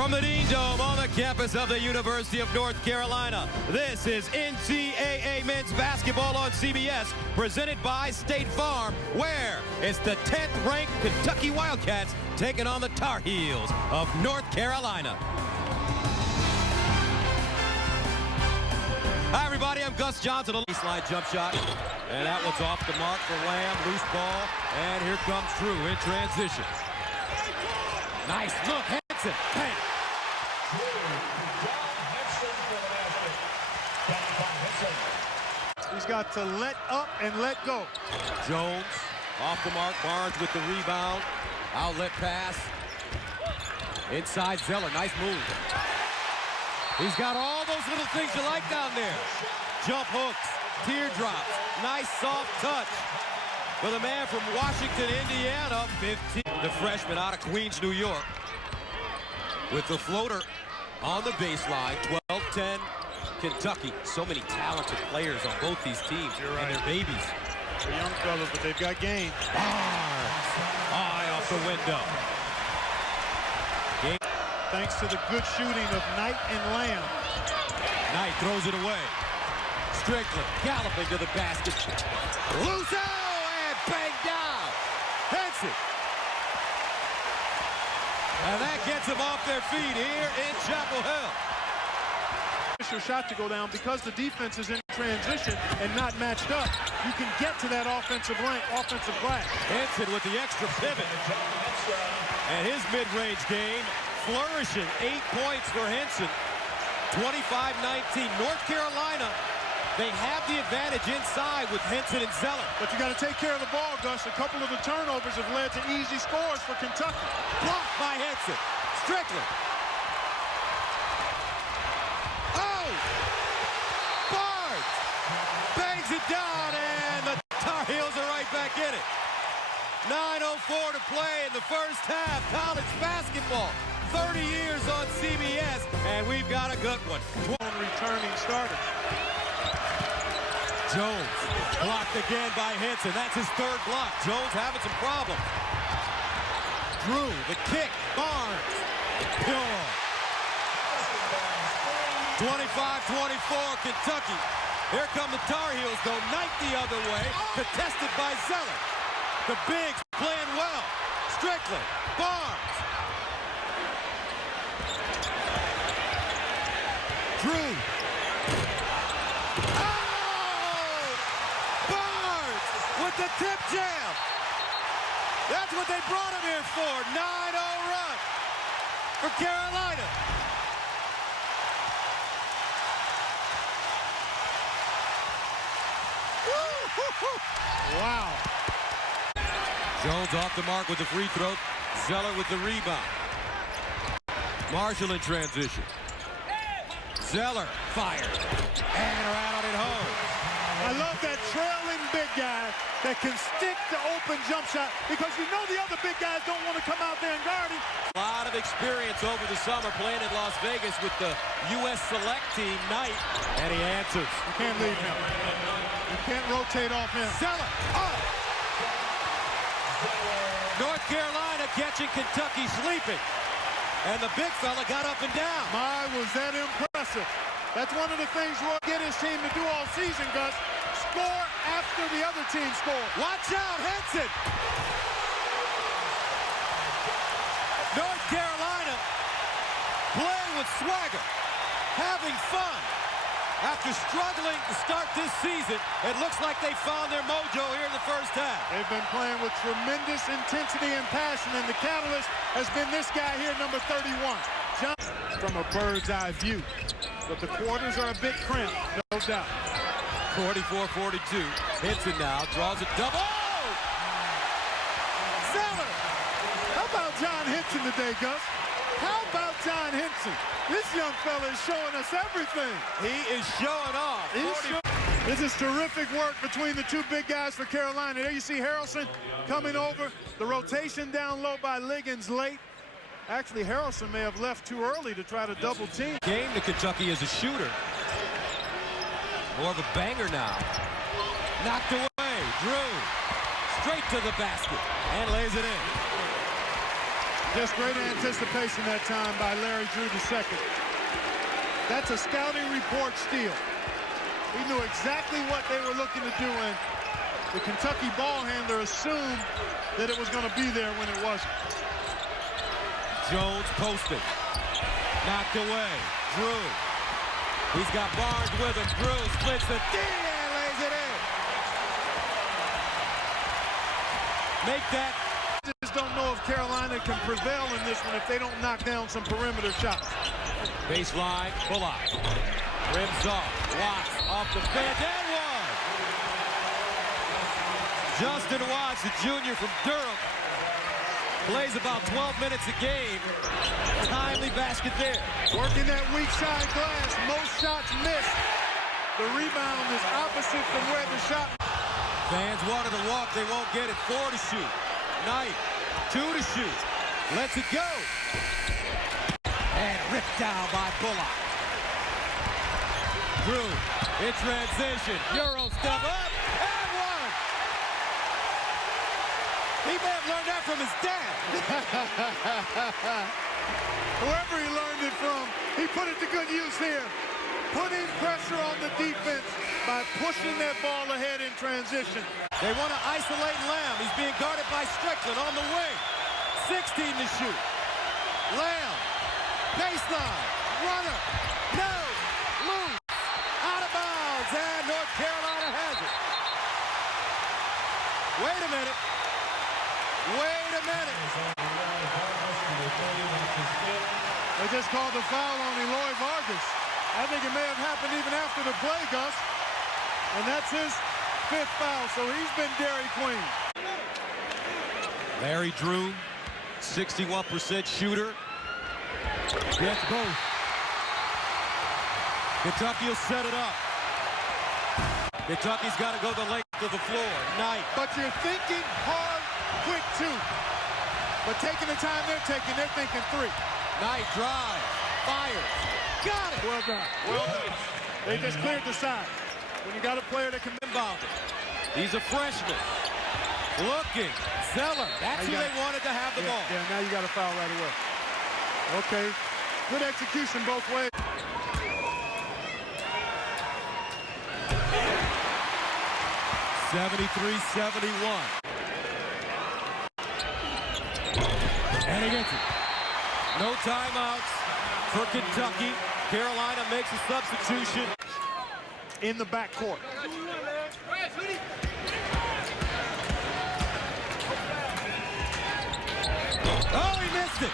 From the Dean Dome on the campus of the University of North Carolina, this is NCAA Men's Basketball on CBS, presented by State Farm, where it's the 10th ranked Kentucky Wildcats taking on the Tar Heels of North Carolina. Hi, everybody. I'm Gus Johnson. A baseline jump shot. And that one's off the mark for Lamb. Loose ball. And here comes Drew in transition. Nice look. Henson. Bang. He's got to let up and let go. Jones off the mark. Barnes with the rebound. Outlet pass. Inside Zeller. Nice move. He's got all those little things you like down there. Jump hooks, teardrops, nice soft touch. For the man from Washington, Indiana, 15. The freshman out of Queens, New York. With the floater on the baseline, 12-10, Kentucky. So many talented players on both these teams. You're right. And their babies. They're young fellas, but they've got game. Eye off the window. Thanks to the good shooting of Knight and Lamb. Knight throws it away. Strickland galloping to the basket. Lusso and bang down. Henson. And that gets them off their feet here in Chapel Hill. Your shot to go down because the defense is in transition and not matched up. You can get to that offensive glass. Henson with the extra pivot. And his mid-range game flourishing. 8 points for Henson. 25-19. North Carolina, they have the advantage inside with Henson and Zeller. But you got to take care of the ball, Gus. A couple of the turnovers have led to easy scores for Kentucky. Blocked by Henson. Strickland. Oh! Barnes bangs it down, and the Tar Heels are right back in it. 9:04 to play in the first half. College basketball. 30 years on CBS, and we've got a good one. Returning starter. Jones blocked again by Henson. That's his third block. Jones having some problems. Drew, the kick. Barnes. Pure. 25-24, Kentucky. Here come the Tar Heels, though. Knight the other way. Contested by Zeller. The bigs playing well. Strickland. Barnes. Drew. Oh! Barnes with the tip jam. That's what they brought him here for. 9-0 run for Carolina. Wow. Jones off the mark with the free throw. Zeller with the rebound. Marshall in transition. Zeller fired and rattled it home. I love that trailing big guy that can stick the open jump shot because you know the other big guys don't want to come out there and guard him. A lot of experience over the summer playing in Las Vegas with the U.S. Select team, Knight, and he answers. You can't leave him. You can't rotate off him. Zeller. Oh! North Carolina catching Kentucky sleeping. And the big fella got up and down. My, was that impressive. That's one of the things Roy get his team to do all season, Gus. Score after the other team scores. Watch out, Henson. North Carolina playing with swagger, having fun. After struggling to start this season, it looks like they found their mojo here in the first half. They've been playing with tremendous intensity and passion, and the catalyst has been this guy here, number 31. John, from a bird's eye view. But the quarters are a bit crimped, no doubt. 44-42. Henson now draws a double. Oh! Zeller! How about John Henson today, Gus? How about John Henson? This young fella is showing us everything. He is showing off. This is terrific work between the two big guys for Carolina. There you see Harrelson coming over. The rotation down low by Liggins late. Actually, Harrelson may have left too early to try to double team. Game to Kentucky as a shooter. More of a banger now. Knocked away. Drew. Straight to the basket. And lays it in. Just great anticipation that time by Larry Drew II. That's a scouting report steal. He knew exactly what they were looking to do, and the Kentucky ball handler assumed that it was going to be there when it wasn't. Jones posted. Knocked away. Drew. He's got Barnes with him. Drew splits the D and lays it in. Make that. Just don't know if Carolina can prevail in this one if they don't knock down some perimeter shots. Baseline, Bullock. Rims off. Watts off the bench and one. Justin Watts, the junior from Durham, plays about 12 minutes a game. Timely basket there. Working that weak side glass. Most shots missed. The rebound is opposite from where the shot. Fans wanted to walk. They won't get it. 4 to shoot. Knight, 2 to shoot. Lets it go. And ripped down by Bullock. Drew in transition. Euro step up and one. He may have learned that from his dad. Whoever he learned it from, he put it to good use here. Putting pressure on the defense by pushing that ball ahead in transition. They want to isolate Lamb. He's being guarded by Strickland on the wing. 16 to shoot. Lamb, baseline, runner, no, loose, out of bounds, and North Carolina has it. Wait a minute. Wait a minute. They just called the foul on Eloy Vargas. I think it may have happened even after the play, Gus. And that's his 5th foul, so he's been Dairy Queen. Larry Drew, 61% shooter. Gets both. Kentucky will set it up. Kentucky's got to go the length of the floor. Knight. But you're thinking hard, quick, too. But taking the time they're thinking 3. Knight drive. Fires. Got it. Well done. Well done. They just cleared the side. When you got a player that can inbound it. He's a freshman. Looking. Zeller. That's who they wanted to have the ball. Yeah, now you got a foul right away. Okay. Good execution both ways. (73-71). And he gets it. No timeouts for Kentucky. Carolina makes a substitution. In the backcourt. Oh, he missed it.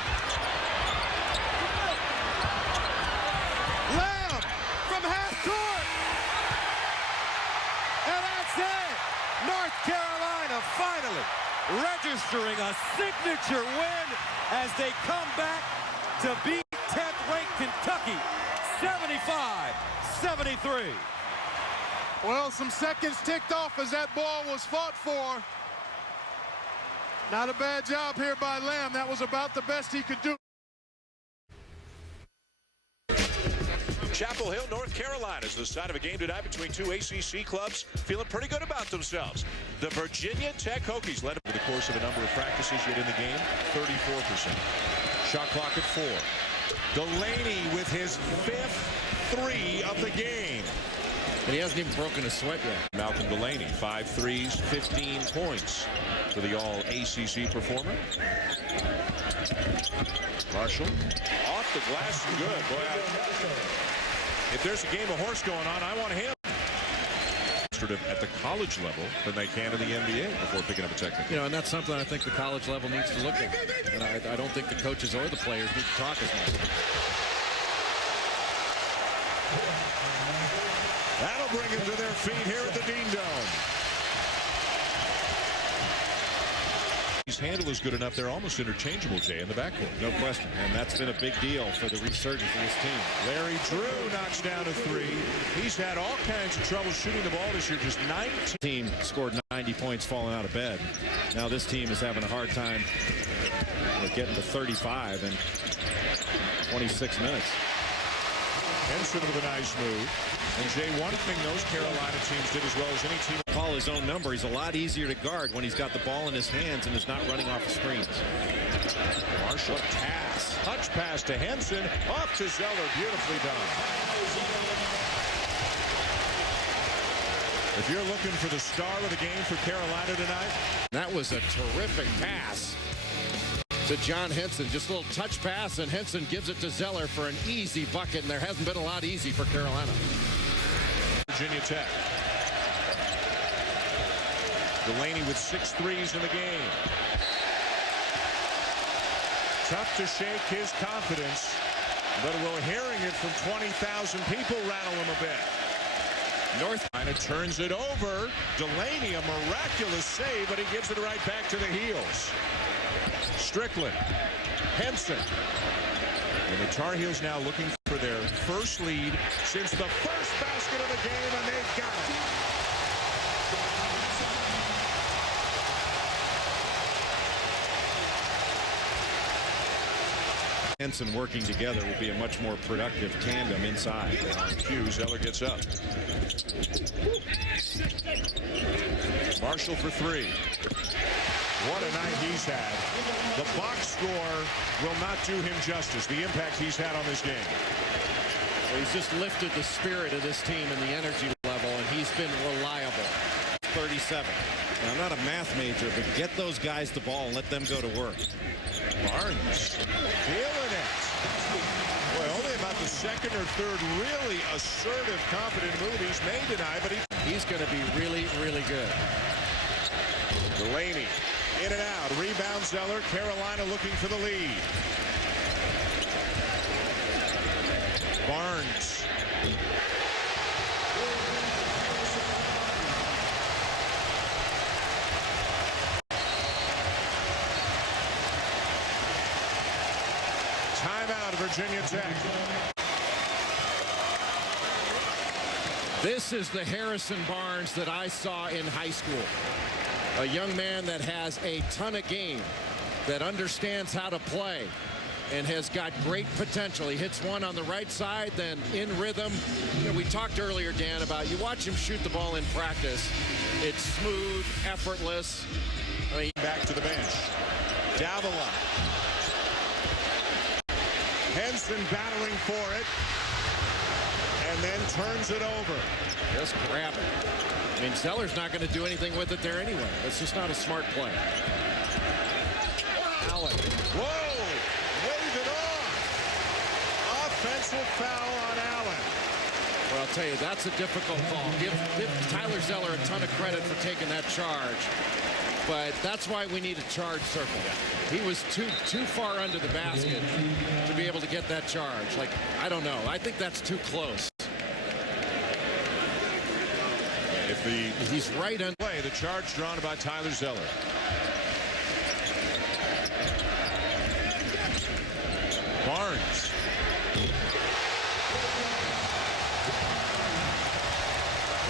Lamb from half court. And that's it. North Carolina finally registering a signature win as they come back to beat 10th-ranked Kentucky 75-73. Well, some seconds ticked off as that ball was fought for. Not a bad job here by Lamb. That was about the best he could do. Chapel Hill, North Carolina is the side of a game tonight between 2 ACC clubs feeling pretty good about themselves. The Virginia Tech Hokies led over the course of a number of practices yet in the game, 34%. Shot clock at 4. Delaney with his 5th 3 of the game. And he hasn't even broken a sweat yet. Malcolm Delaney, 5 threes, 15 points for the all-ACC performer. Marshall, off the glass and good. Boy, if there's a game of horse going on, I want him. At the college level than they can in the NBA before picking up a technical. You know, and that's something I think the college level needs to look at. And I don't think the coaches or the players need to talk as much. That'll bring them to their feet here at the Dean Dome. His handle is good enough. They're almost interchangeable, Jay, in the backcourt. No question. And that's been a big deal for the resurgence of this team. Larry Drew knocks down a 3. He's had all kinds of trouble shooting the ball this year. Just 19. Team scored 90 points falling out of bed. Now this team is having a hard time getting to 35 in 26 minutes. Henson with a nice move. And Jay, one thing those Carolina teams did as well as any team. Call his own number. He's a lot easier to guard when he's got the ball in his hands and is not running off the screens. Marshall pass. Touch pass to Henson. Off to Zeller. Beautifully done. If you're looking for the star of the game for Carolina tonight. That was a terrific pass to John Henson. Just a little touch pass, and Henson gives it to Zeller for an easy bucket, and there hasn't been a lot easy for Carolina. Virginia Tech. Delaney with 6 threes in the game. Tough to shake his confidence, but will hearing it from 20,000 people rattle him a bit. North Carolina turns it over. Delaney, a miraculous save, but he gives it right back to the heels. Strickland, Henson. And the Tar Heels now looking for their first lead since the first basket of the game, and they've got it. Henson working together will be a much more productive tandem inside. Hughes, Zeller gets up. Marshall for 3. What a night he's had. The box score will not do him justice. The impact he's had on this game. Well, he's just lifted the spirit of this team and the energy level, and he's been reliable. 37. Now, I'm not a math major, but get those guys the ball and let them go to work. Barnes feeling it. Boy, only about the second or third really assertive, confident move he's made tonight, but he's going to be really, really good. Delaney in and out. Rebound Zeller. Carolina looking for the lead. Barnes. Timeout, Virginia Tech. This is the Harrison Barnes that I saw in high school. A young man that has a ton of game, that understands how to play, and has got great potential. He hits one on the right side, then in rhythm. You know, we talked earlier, Dan, about you watch him shoot the ball in practice. It's smooth, effortless. I mean, back to the bench. Davila. Henson battling for it, and then turns it over. Just grab it. I mean, Zeller's not going to do anything with it there anyway. It's just not a smart play. Allen. Whoa! Wave it off. Offensive foul on Allen. Well, I'll tell you, that's a difficult call. Give Tyler Zeller a ton of credit for taking that charge. But that's why we need a charge circle. He was too far under the basket to be able to get that charge. Like, I don't know. I think that's too close. If he's right on play, the charge drawn by Tyler Zeller. Barnes.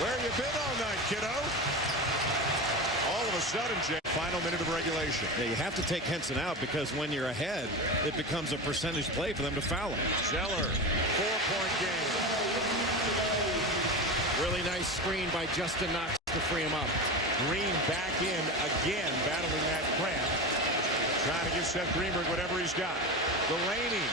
Where you been all night, kiddo? All of a sudden, Jay, final minute of regulation. Yeah, you have to take Henson out because when you're ahead, it becomes a percentage play for them to foul him. Zeller, 4-point game. Really nice screen by Justin Knox to free him up. Green back in again, battling that cramp. Trying to give Seth Greenberg whatever he's got. Delaney.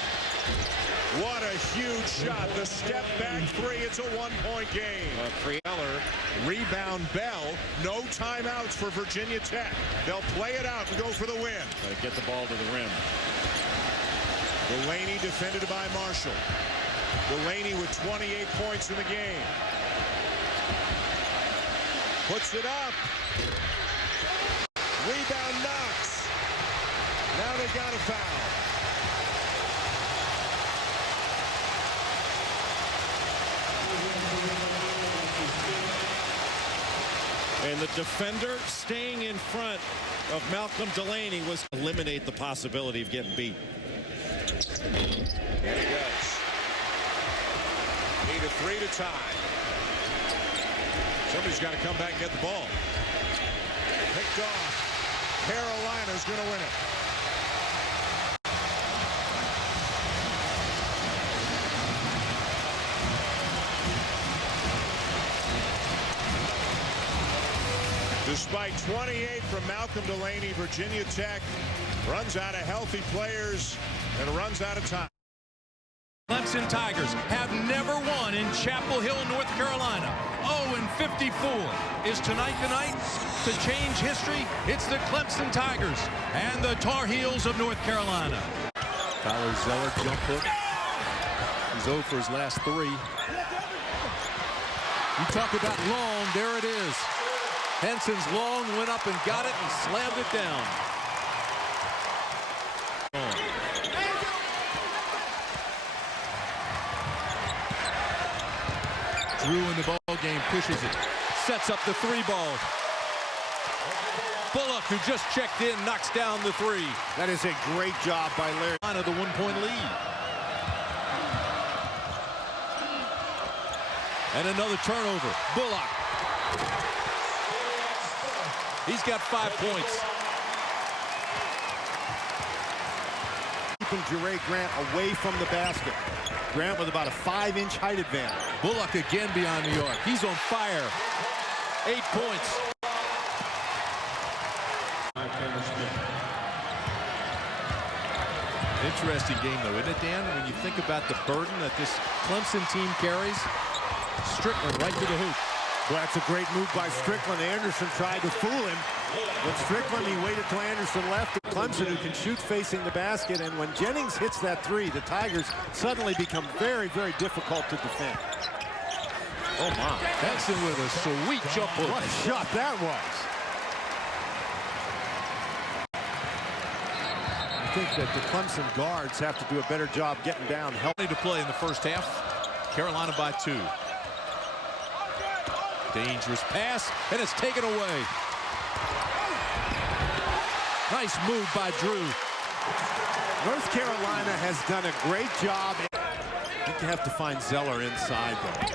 What a huge shot. The step back 3. It's a 1-point game. Preller, rebound Bell. No timeouts for Virginia Tech. They'll play it out and go for the win. Gotta get the ball to the rim. Delaney defended by Marshall. Delaney with 28 points in the game. Puts it up. Rebound Knox. Now they got a foul. And the defender staying in front of Malcolm Delaney was to eliminate the possibility of getting beat. And he does. Need a 3 to tie. Somebody's got to come back and get the ball. Picked off. Carolina's going to win it. Despite 28 from Malcolm Delaney, Virginia Tech runs out of healthy players and runs out of time. Clemson Tigers have never won in Chapel Hill, North Carolina. 0-54. Is tonight the night to change history? It's the Clemson Tigers and the Tar Heels of North Carolina. Tyler Zeller jump hook. He's 0 for his last 3. You talk about long, there it is. Henson's long went up and got it and slammed it down. Drew in the ball game pushes it. Sets up the 3 ball. Bullock, who just checked in, knocks down the 3. That is a great job by Larry. The 1-point lead. And another turnover. Bullock. He's got 5 points. Keeping Jure Grant away from the basket. Grant with about a 5-inch height advantage. Bullock again beyond New York. He's on fire. 8 points. Interesting game, though, isn't it, Dan? When you think about the burden that this Clemson team carries, Strickland right to the hoop. Well, that's a great move by Strickland. Anderson tried to fool him. But Strickland, he waited till Anderson left. Clemson, who can shoot facing the basket. And when Jennings hits that 3, the Tigers suddenly become very, very difficult to defend. Oh, my. Benson with a sweet jump hook. What a shot that was. I think that the Clemson guards have to do a better job getting down. Helping to play in the first half. Carolina by 2. Dangerous pass, and it's taken away. Nice move by Drew. North Carolina has done a great job. I think you have to find Zeller inside, though.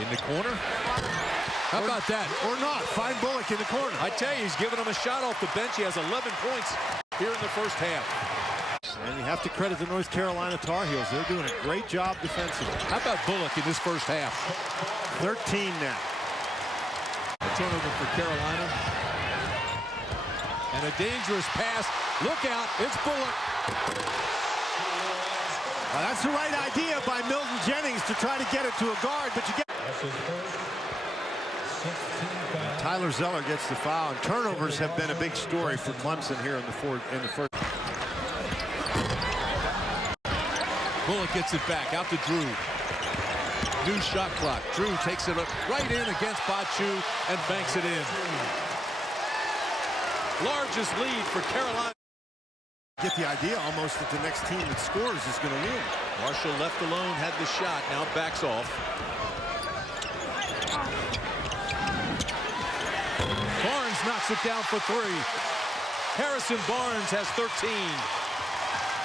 In the corner. How about that? Or not. Find Bullock in the corner. I tell you, he's giving him a shot off the bench. He has 11 points here in the first half. And you have to credit the North Carolina Tar Heels. They're doing a great job defensively. How about Bullock in this first half? 13 now. A turnover for Carolina. And a dangerous pass. Look out, it's Bullock. Well, that's the right idea by Milton Jennings to try to get it to a guard, but you get... Tyler Zeller gets the foul, and turnovers have been a big story for Clemson here in the first. Bullock gets it back out to Drew. New shot clock. Drew takes it up right in against Bachu and banks it in. Largest lead for Carolina. Get the idea almost that the next team that scores is going to win. Marshall left alone, had the shot, now backs off. Barnes knocks it down for 3. Harrison Barnes has 13.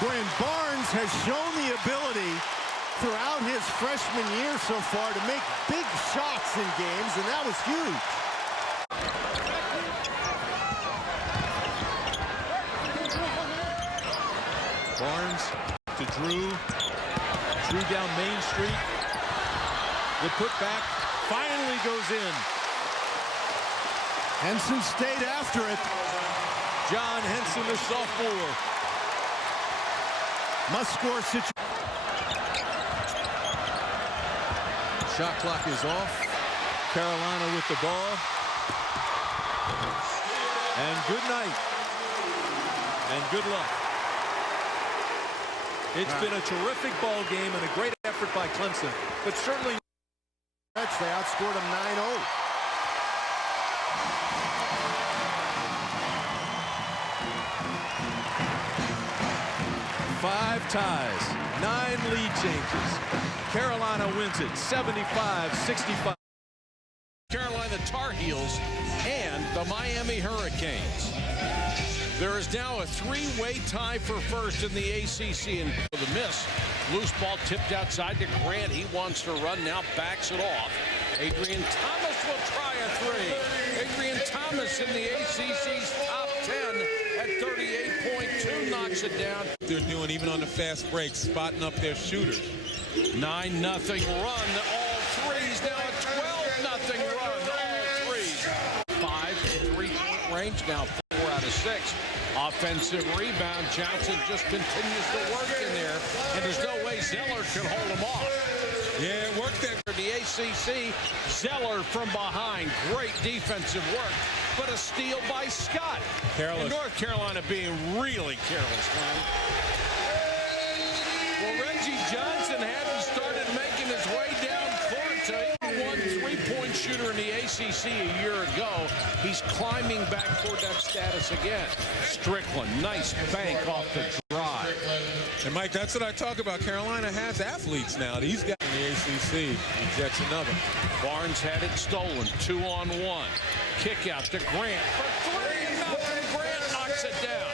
Brian Barnes has shown the ability throughout his freshman year so far to make big shots in games, and that was huge. Barnes to Drew. Drew down Main Street. The putback finally goes in. Henson stayed after it. John Henson, the sophomore. Must-score situation. Shot clock is off. Carolina with the ball. And good night. And good luck. It's been a terrific ball game and a great effort by Clemson, but certainly they outscored them 9-0. Five ties, 9 lead changes. Carolina wins it 75-65. Carolina Tar Heels and the Miami Hurricanes. There is now a 3-way tie for first in the ACC, and the miss. Loose ball tipped outside to Grant. He wants to run, now backs it off. Adrian Thomas will try a 3. Adrian Thomas in the ACC's top 10 at 38.2 knocks it down. They're doing even on the fast breaks, spotting up their shooters. 9-0 run. All threes, now a 12-0 run. range now, 4 out of 6. Offensive rebound. Johnson just continues to work in there, and there's no way Zeller can hold him off. Yeah, it worked there. For the ACC, Zeller from behind. Great defensive work, but a steal by Scott. Careless. And North Carolina being really careless, man. Well, Reggie Johnson hadn't started making his way down court, so he won three-point shooter in the ACC a year ago. He's climbing back toward that status again. Strickland, nice bank off the drive. And Mike, that's what I talk about. Carolina has athletes now. He's got in the ACC. He jets another. Barnes had it stolen, 2-on-1. Kick out to Grant for 3. Nothing. Grant knocks it down.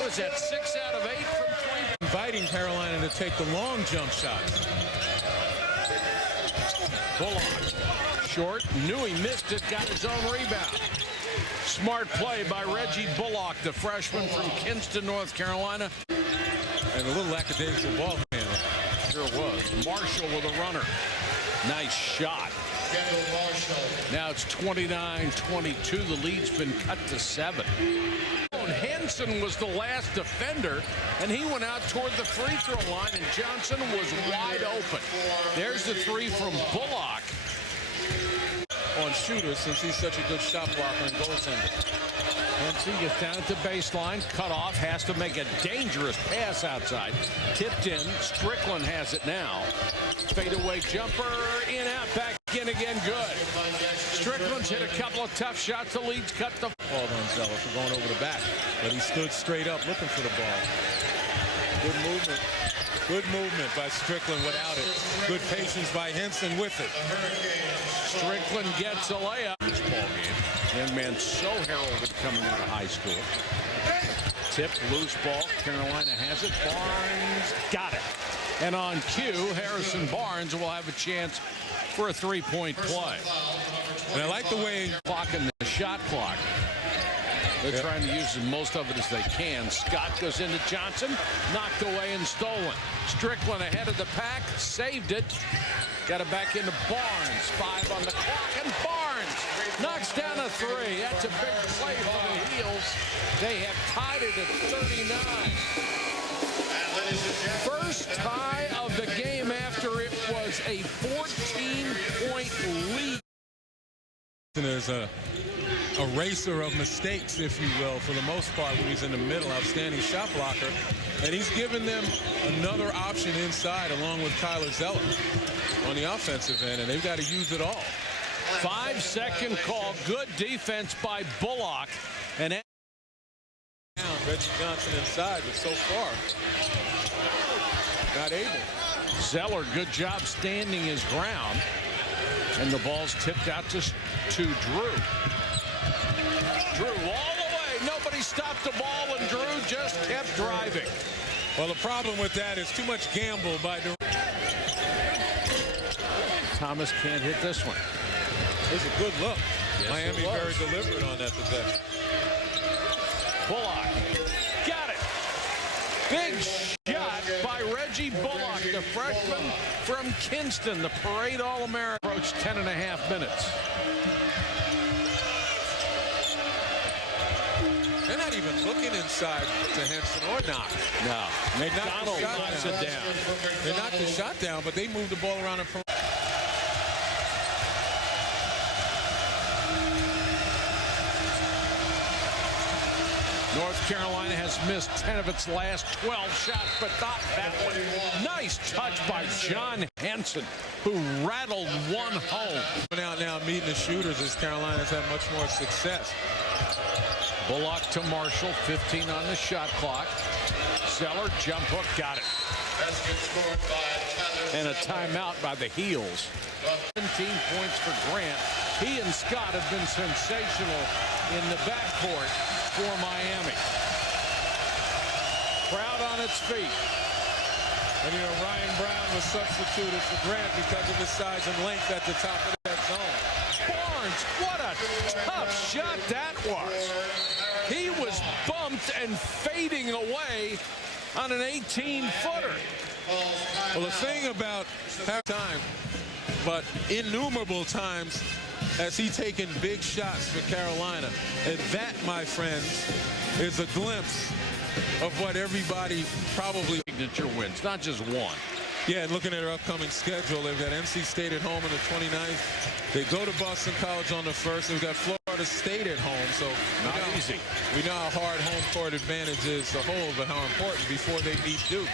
What is that, 6 out of 8 from 3? Inviting Carolina to take the long jump shots. Bullock, short, knew he missed it, got his own rebound. Smart play by Reggie Bullock, the freshman from Kinston, North Carolina. And a little lackadaisical ball handler. Sure was. Marshall with a runner. Nice shot. Now it's 29-22. The lead's been cut to 7. Henson was the last defender, and he went out toward the free throw line, and Johnson was wide open. There's the 3 from Bullock. On shooters, since he's such a good shot blocker and goaltender. Henson gets down at the baseline, cut off, has to make a dangerous pass outside. Tipped in. Strickland has it now. Fadeaway jumper, in, out, back in again, good. Strickland's hit a couple of tough shots. The lead's cut the Ball on Zeller for going over the back. But he stood straight up looking for the ball. Good movement. Good movement by Strickland without it. Good patience by Henson with it. Strickland gets a layup. This ball game. Young man so heralded coming out of high school. Tip, loose ball. Carolina has it. Barnes got it. And on cue, Harrison Barnes will have a chance for a 3-point play. And I like the way Clocking the shot clock. They're trying to use as most of it as they can. Scott goes into Johnson, knocked away and stolen. Strickland ahead of the pack, saved it. Got it back into Barnes. 5 on the clock, and Barnes knocks down a 3. That's a big play for the Heels. They have tied it at 39. First tie of the game after it was a 14-point lead. there's a eraser of mistakes, if you will, for the most part when he's in the middle. Outstanding shot blocker. And he's given them another option inside along with Kyler Zeller on the offensive end, and they've got to use it all. 5-second call. Good defense by Bullock. And Reggie Johnson inside, but so far not able. Zeller, good job standing his ground. And the ball's tipped out to Drew. Drew all the way. Nobody stopped the ball, and Drew just kept driving. Well, the problem with that is too much gamble by Durant. Thomas can't hit this one. It's a good look. Yes, Miami very deliberate on that possession. Bullock got it. Big shot by Reggie Bullock, the freshman from Kinston, the parade All-American. Approached 10.5 minutes. They're not even looking inside to Henson or Knox. No. McDonald knocks it down. They knocked the shot down, but they moved the ball around in front. North Carolina has missed 10 of its last 12 shots, but not that one. Nice touch by John Henson, who rattled one home. Out now meeting the shooters as Carolina's had much more success. Bullock to Marshall, 15 on the shot clock. Zeller, jump hook, got it. And a timeout by the Heels. 17 points for Grant. He and Scott have been sensational in the backcourt for Miami. Crowd on its feet. And you know, Ryan Brown was substituted for Grant because of his size and length at the top of that zone. Barnes, what a tough shot that was. He was bumped and fading away on an 18-footer. Well, the thing about time, but innumerable times as he taking big shots for Carolina. And that, my friends, is a glimpse of what everybody probably signature wins, not just one. Yeah, and looking at their upcoming schedule, they've got NC State at home on the 29th. They go to Boston College on the 1st. They've got Florida State at home, so Not easy. We know how hard home court advantage is to hold, but how important before they beat Duke.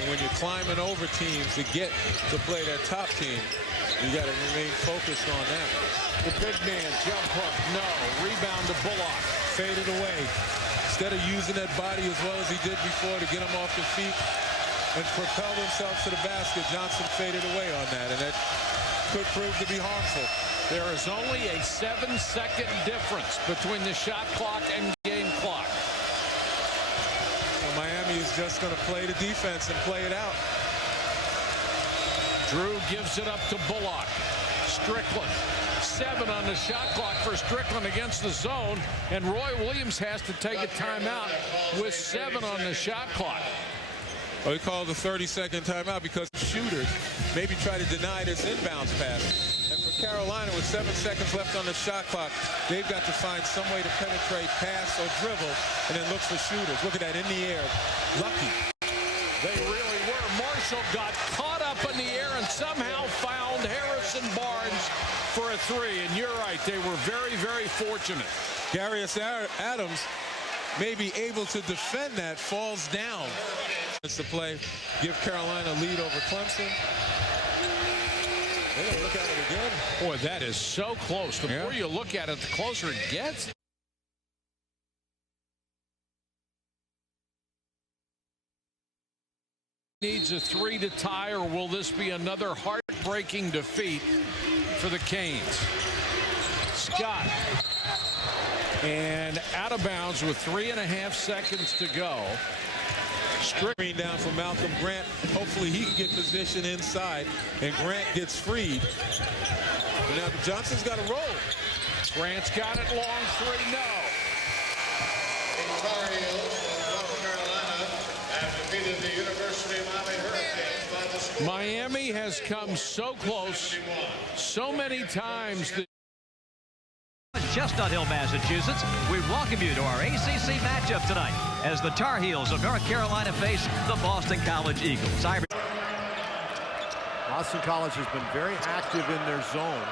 And when you're climbing over teams to get to play that top team, you got to remain focused on that. The big man, jump hook, no. Rebound to Bullock. Faded away. Instead of using that body as well as he did before to get him off the feet and propel themselves to the basket, Johnson faded away on that, and that could prove to be harmful. There is only a 7-second difference between the shot clock and game clock. Well, Miami is just going to play the defense and play it out. Drew gives it up to Bullock. Strickland. 7 on the shot clock for Strickland against the zone, and Roy Williams has to take a timeout with 7 on the shot clock. Well, he called a 30-second timeout because shooters maybe try to deny this inbounds pass. And for Carolina, with 7 seconds left on the shot clock, they've got to find some way to penetrate, pass, or dribble, and then look for shooters. Look at that in the air. Lucky. They really were. Marshall got caught up in the air and somehow found Harrison Barnes for a 3. And you're right, they were very, very fortunate. Darius Adams may be able to defend that, falls down. It's the play, give Carolina a lead over Clemson. They're gonna look at it again. Boy, that is so close. The more you look at it, the closer it gets. Needs a 3 to tie, or will this be another heartbreaking defeat for the Canes? Scott. And out of bounds with 3.5 seconds to go. Screen down from Malcolm Grant. Hopefully he can get position inside, and Grant gets freed. But now Johnson's got to roll. Grant's got it long 3, no. Tar Heels of North Carolina have defeated the University of Miami Hurricanes by the score. Miami has come so close so many times that Chestnut Hill, Massachusetts. We welcome you to our ACC matchup tonight as the Tar Heels of North Carolina face the Boston College Eagles. Boston College has been very active in their zone.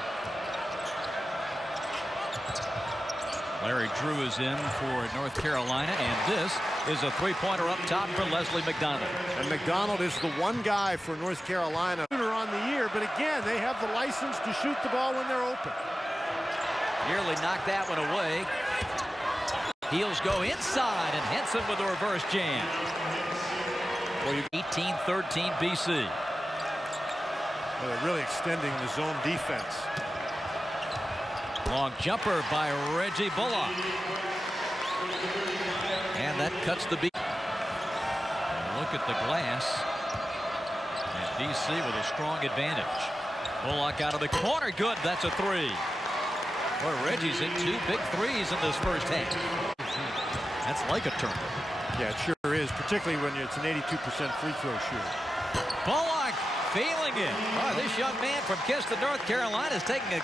Larry Drew is in for North Carolina, and this is a three-pointer up top for Leslie McDonald. And McDonald is the one guy for North Carolina on the year, but again, they have the license to shoot the ball when they're open. Nearly knocked that one away. Heels go inside, and Henson with a reverse jam. 18-13 BC. Well, they're really extending the zone defense. Long jumper by Reggie Bullock. And that cuts the beat. Look at the glass. And BC with a strong advantage. Bullock out of the corner. Good. That's a 3. Boy, Reggie's in 2 big 3s in this first half. That's like a turnover. Yeah, it sure is, particularly when it's an 82% free throw shooter. Bullock feeling it. Oh, this young man from Kinston, North Carolina is taking a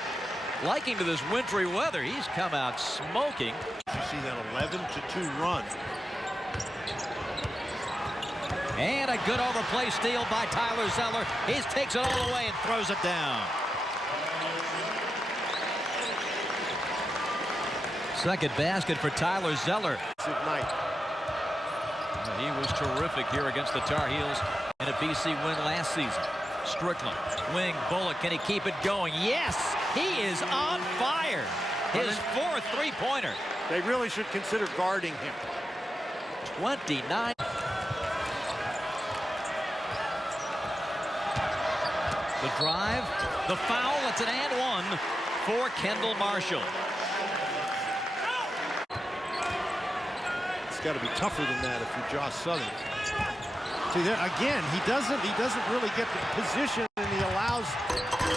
liking to this wintry weather. He's come out smoking. You see that 11-2 run. And a good overplay steal by Tyler Zeller. He takes it all the way and throws it down. Second basket for Tyler Zeller. He was terrific here against the Tar Heels in a BC win last season. Strickland, wing, Bullock, can he keep it going? Yes, he is on fire. His 4th three-pointer. They really should consider guarding him. 29. The drive, the foul, it's an and 1 for Kendall Marshall. It's got to be tougher than that if you're Josh Southern. See there again, he doesn't really get the position, and he allows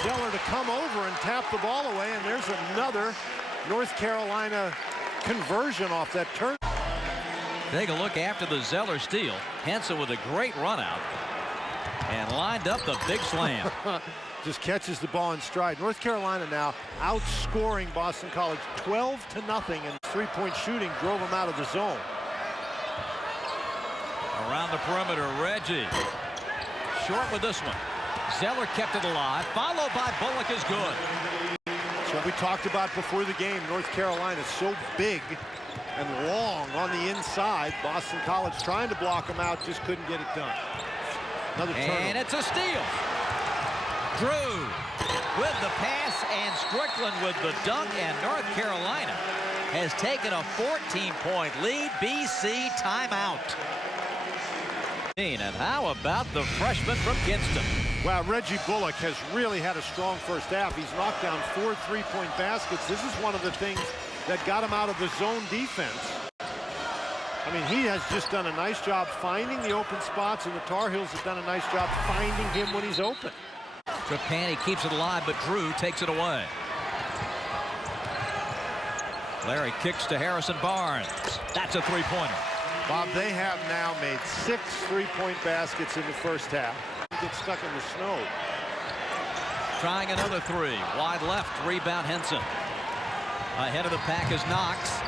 Zeller to come over and tap the ball away, and there's another North Carolina conversion off that turn. Take a look after the Zeller steal. Henson with a great run out and lined up the big slam. just catches the ball in stride. North Carolina now outscoring Boston College 12-0, and three-point shooting drove them out of the zone. Around the perimeter, Reggie. Short with this one. Zeller kept it alive, followed by Bullock is good. That's what we talked about before the game. North Carolina is so big and long on the inside. Boston College trying to block them out, just couldn't get it done. Another turnover. And it's a steal. Drew with the pass and Strickland with the dunk, and North Carolina has taken a 14-point lead. BC timeout. And how about the freshman from Kinston? Wow, Reggie Bullock has really had a strong first half. He's knocked down 4 3-point baskets. This is one of the things that got him out of the zone defense. I mean, he has just done a nice job finding the open spots, and the Tar Heels have done a nice job finding him when he's open. Trapani keeps it alive, but Drew takes it away. Larry kicks to Harrison Barnes. That's a three-pointer. Bob, they have now made 6 3-point baskets in the first half. He gets stuck in the snow. Trying another three. Wide left. Rebound Henson. Ahead of the pack is Knox.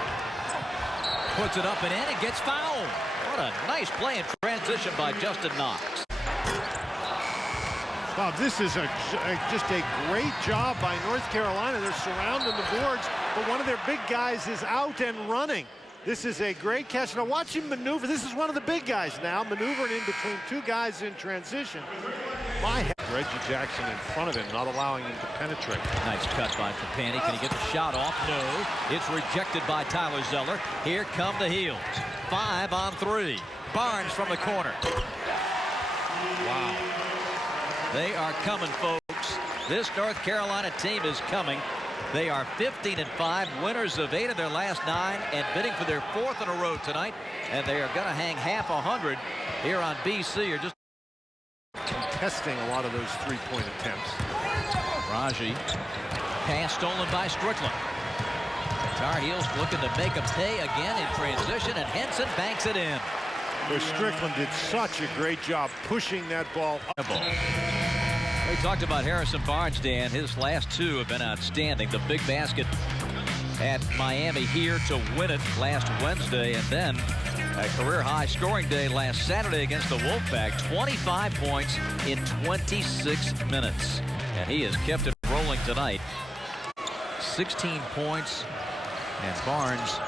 Puts it up and in and gets fouled. What a nice play in transition by Justin Knox. Bob, this is just a great job by North Carolina. They're surrounding the boards, but one of their big guys is out and running. This is a great catch. Now watch him maneuver. This is one of the big guys now, maneuvering in between two guys in transition. Reggie Jackson in front of him, not allowing him to penetrate. Nice cut by Trapani. Can he get the shot off? No. It's rejected by Tyler Zeller. Here come the Heels. 5 on 3. Barnes from the corner. Wow. They are coming, folks. This North Carolina team is coming. They are 15-5, winners of 8 of their last 9, and bidding for their 4th in a row tonight. And they are going to hang half 100 here on BC. Or just contesting a lot of those 3-point attempts. Raji, pass stolen by Strickland. Tar Heels looking to make a pay again in transition, and Henson banks it in. Where Strickland did such a great job pushing that ball up. We talked about Harrison Barnes, Dan. His last 2 have been outstanding. The big basket at Miami here to win it last Wednesday, and then a career-high scoring day last Saturday against the Wolfpack. 25 points in 26 minutes. And he has kept it rolling tonight. 16 points, and Barnes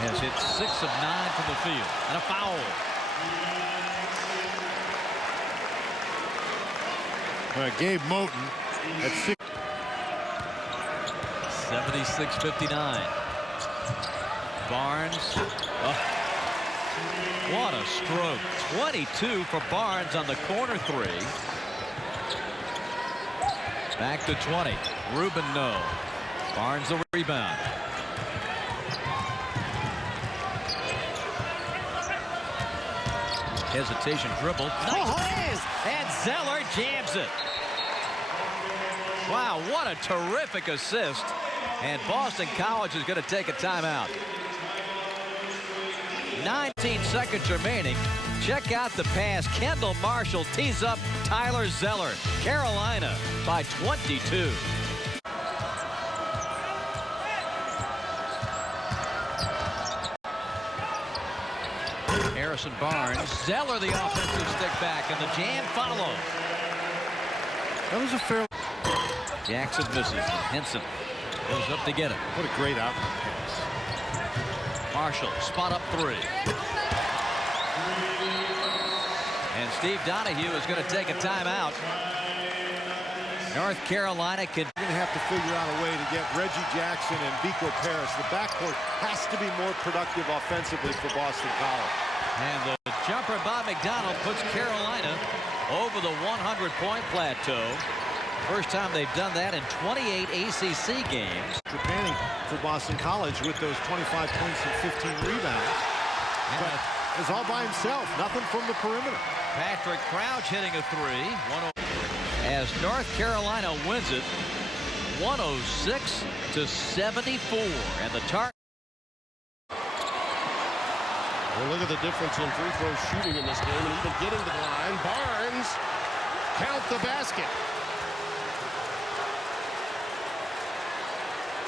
has hit 6 of 9 from the field. And a foul. Gabe Moten at 6. 76-59. Barnes. What a stroke. 22 for Barnes on the corner 3. Back to 20. Rubin, no. Barnes the rebound. Hesitation dribble. Nice pass. And Zeller jams it. Wow, what a terrific assist. And Boston College is going to take a timeout. 19 seconds remaining. Check out the pass. Kendall Marshall tees up Tyler Zeller. Carolina by 22. Harrison Barnes. Zeller the offensive stick back, and the jam follows. That was a fair. Jackson misses. Henson goes up to get it. What a great outlet pass. Marshall, spot up 3. And Steve Donahue is going to take a timeout. North Carolina could have to figure out a way to get Reggie Jackson and Biko Paris. The backcourt has to be more productive offensively for Boston College. And the jumper by McDonald puts Carolina over the 100-point plateau. First time they've done that in 28 ACC games. Trapani for Boston College with those 25 points and 15 rebounds. But it's all by himself. Nothing from the perimeter. Patrick Crouch hitting a 3. As North Carolina wins it 106-74. And the Tar. Well, look at the difference in free throw shooting in this game, and even getting to the line. Barnes, count the basket.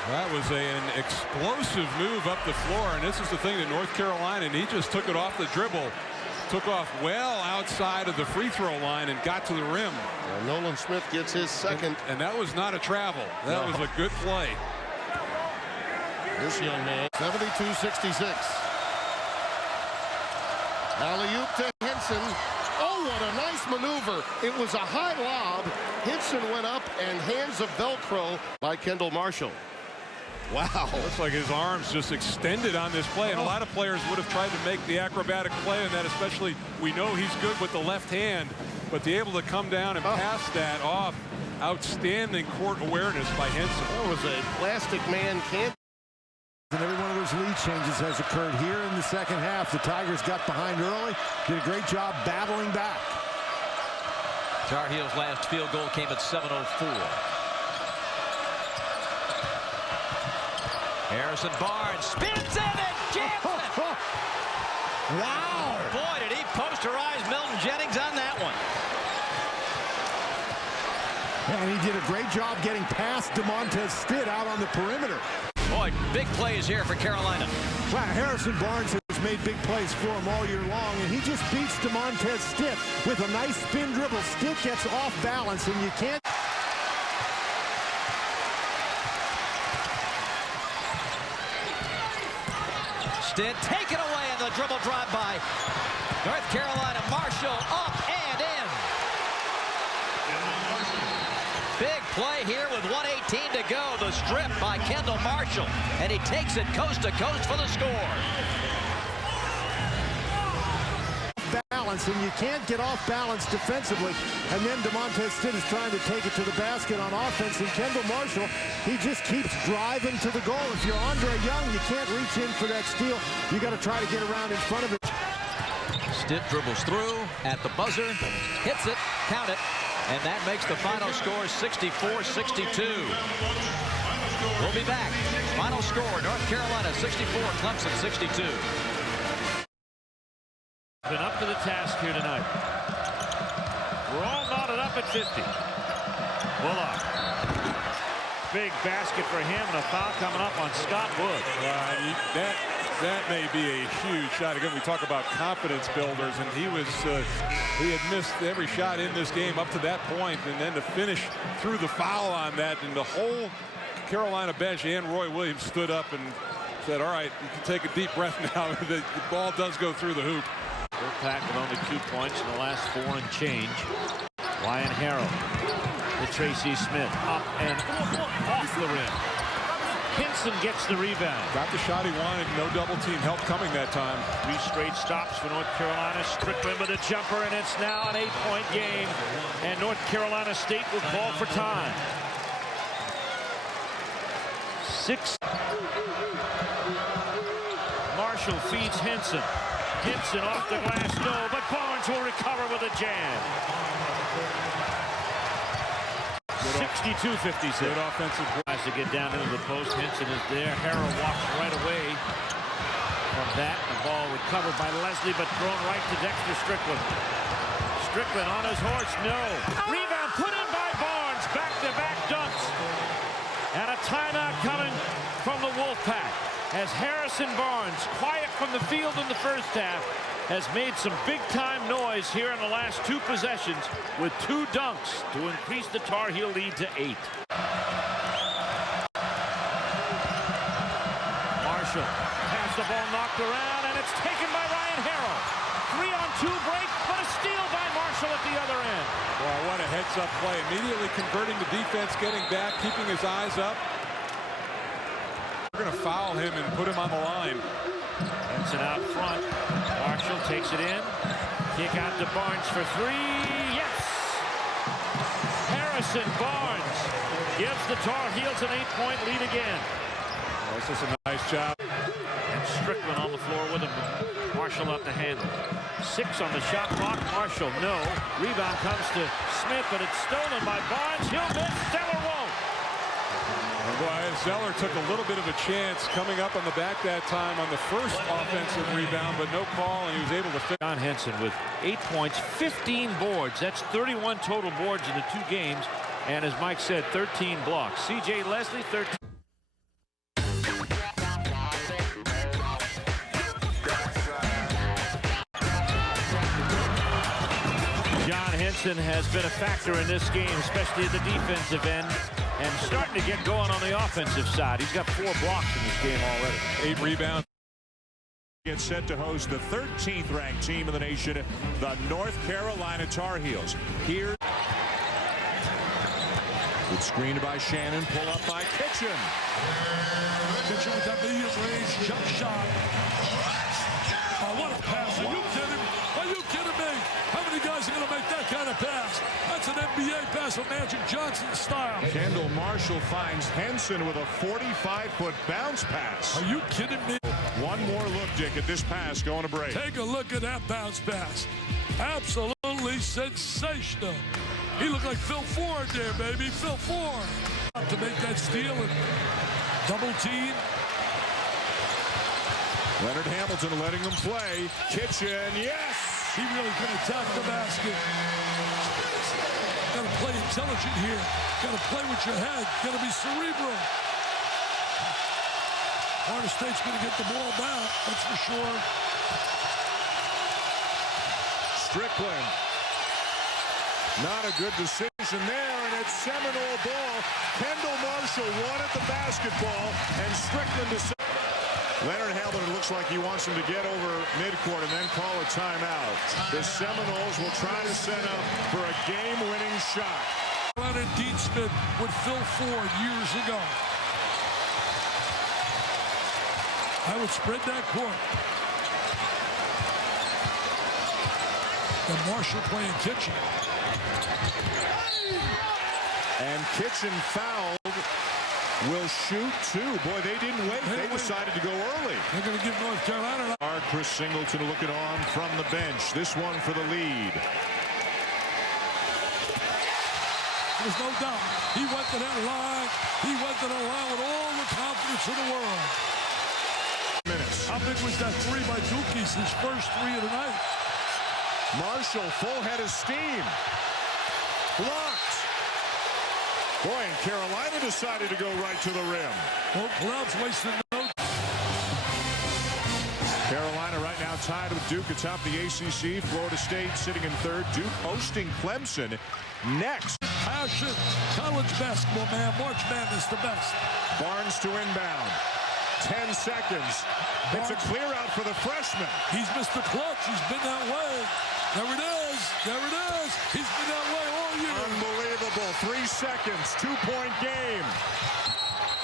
That was an explosive move up the floor, and this is the thing that North Carolina, and he just took it off the dribble. Took off well outside of the free throw line and got to the rim. Well, Nolan Smith gets his second. And that was not a travel. That was a good play. This young man, 72-66. Alley-oop to Henson. Oh, what a nice maneuver. It was a high lob. Henson went up and hands of Velcro by Kendall Marshall. Wow. Looks like his arms just extended on this play, and a lot of players would have tried to make the acrobatic play on that, especially we know he's good with the left hand, but to be able to come down and pass that off, outstanding court awareness by Henson. That was a plastic man can't. And every one of those lead changes has occurred here in the second half. The Tigers got behind early, did a great job battling back. Tar Heels' last field goal came at 7:04. Harrison Barnes spins in and jams it. Wow. Boy, did he posterize Milton Jennings on that one. And he did a great job getting past DeMontez Stitt out on the perimeter. Boy, big plays here for Carolina. Wow, Harrison Barnes has made big plays for him all year long, and he just beats DeMontez Stitt with a nice spin dribble. Stitt gets off balance, and you can't. Stitt taken away in the dribble drive by North Carolina. Marshall up and in. Big play here with 1:18 to go. The strip by Kendall Marshall, and he takes it coast to coast for the score. Balance, and you can't get off balance defensively, and then DeMontez Stitt is trying to take it to the basket on offense, and Kendall Marshall, he just keeps driving to the goal. If you're Andre Young, you can't reach in for that steal. You got to try to get around in front of it. Stitt dribbles through at the buzzer, hits it, count it, and that makes the final score 64-62. We'll be back. Final score, North Carolina 64, Clemson 62. Been up to the task here tonight. We're all knotted up at 50. Bullock. Big basket for him, and a foul coming up on Scott Wood. That may be a huge shot. Again, we talk about confidence builders, and he had missed every shot in this game up to that point, and then to finish through the foul on that, and the whole Carolina bench and Roy Williams stood up and said, all right, you can take a deep breath now. The ball does go through the hoop. Pack with only 2 points in the last 4 and change. Ryan Harrell to Tracy Smith. Up and off the rim. Henson gets the rebound. Got the shot he wanted. No double team help coming that time. 3 straight stops for North Carolina. Strickland with a jumper, and it's now an 8-point game. And North Carolina State will call for time. 6. Marshall feeds Henson. Henson off the glass, no, but Barnes will recover with a jam. 62-56. Good offensive. Tries to get down into the post. Henson is there. Harrell walks right away from that. The ball recovered by Leslie, but thrown right to Dexter Strickland. Strickland on his horse, no. Rebound put in by Barnes. Back-to-back dunks. And a timeout coming from the Wolfpack, as Harrison Barnes, quiet from the field in the first half, has made some big-time noise here in the last 2 possessions with 2 dunks to increase the Tar Heel lead to 8. Marshall has the ball knocked around, and it's taken by Ryan Harrell. 3-on-2 break, but a steal by Marshall at the other end. Well, what a heads-up play. Immediately converting the defense, getting back, keeping his eyes up. We're going to foul him and put him on the line. Henson out front. Marshall takes it in. Kick out to Barnes for 3. Yes! Harrison Barnes gives the Tar Heels an 8-point lead again. Oh, this is a nice job. And Strickland on the floor with him. Marshall up to handle. 6 on the shot clock. Marshall, no. Rebound comes to Smith, but it's stolen by Barnes. He'll miss. Zeller won't. Boy, Zeller took a little bit of a chance coming up on the back that time on the first offensive rebound, but no call, and he was able to fit. John Henson with 8 points, 15 boards. That's 31 total boards in the 2 games. And as Mike said, 13 blocks. C.J. Leslie, 13. Henson has been a factor in this game, especially at the defensive end, and starting to get going on the offensive side. He's got 4 blocks in this game already. 8 rebounds. Gets set to host the 13th ranked team in the nation, the North Carolina Tar Heels. Here, good screen by Shannon, pull up by Kitchen. Kitchen with that medium range jump shot. Oh, what a pass. Are you kidding? Are you kidding me? How many guys are going to make that kind of pass? That's an NBA pass of Magic Johnson style. Kendall Marshall finds Henson with a 45-foot bounce pass. Are you kidding me? One more look, Dick, at this pass going to break. Take a look at that bounce pass. Absolutely sensational. He looked like Phil Ford there, baby. Phil Ford. To make that steal and double team. Leonard Hamilton letting them play. Kitchen, yes! He really can attack the basket. Got to play intelligent here. Got to play with your head. Got to be cerebral. Florida State's going to get the ball back, that's for sure. Strickland. Not a good decision there, and it's Seminole ball. Kendall Marshall wanted the basketball, and Strickland decided. Leonard Hamilton looks like he wants him to get over midcourt and then call a timeout. The Seminoles will try to set up for a game-winning shot. Leonard Dean Smith with Phil Ford years ago. I would spread that court. The Marshall playing Kitchen. And Kitchen fouled. Will shoot 2. Boy, they didn't wait. They decided to go early. They're going to give North Carolina. Chris Singleton looking on from the bench. This one for the lead. There's no doubt. He went to that line. He went to the line with all the confidence in the world. How big was that 3 by Dookies, his first 3 of the night? Marshall, full head of steam. Blocked. Boy, and Carolina decided to go right to the rim. Both clubs wasting no. Carolina right now tied with Duke atop the ACC. Florida State sitting in 3rd. Duke hosting Clemson next. Passion, college basketball, man. March Madness the best. Barnes to inbound. 10 seconds. It's a clear out for the freshman. He's Mr. Clutch. He's been that way. There it is. There it is. He's been that way all year. Unbelievable. 3 seconds. 2-point game.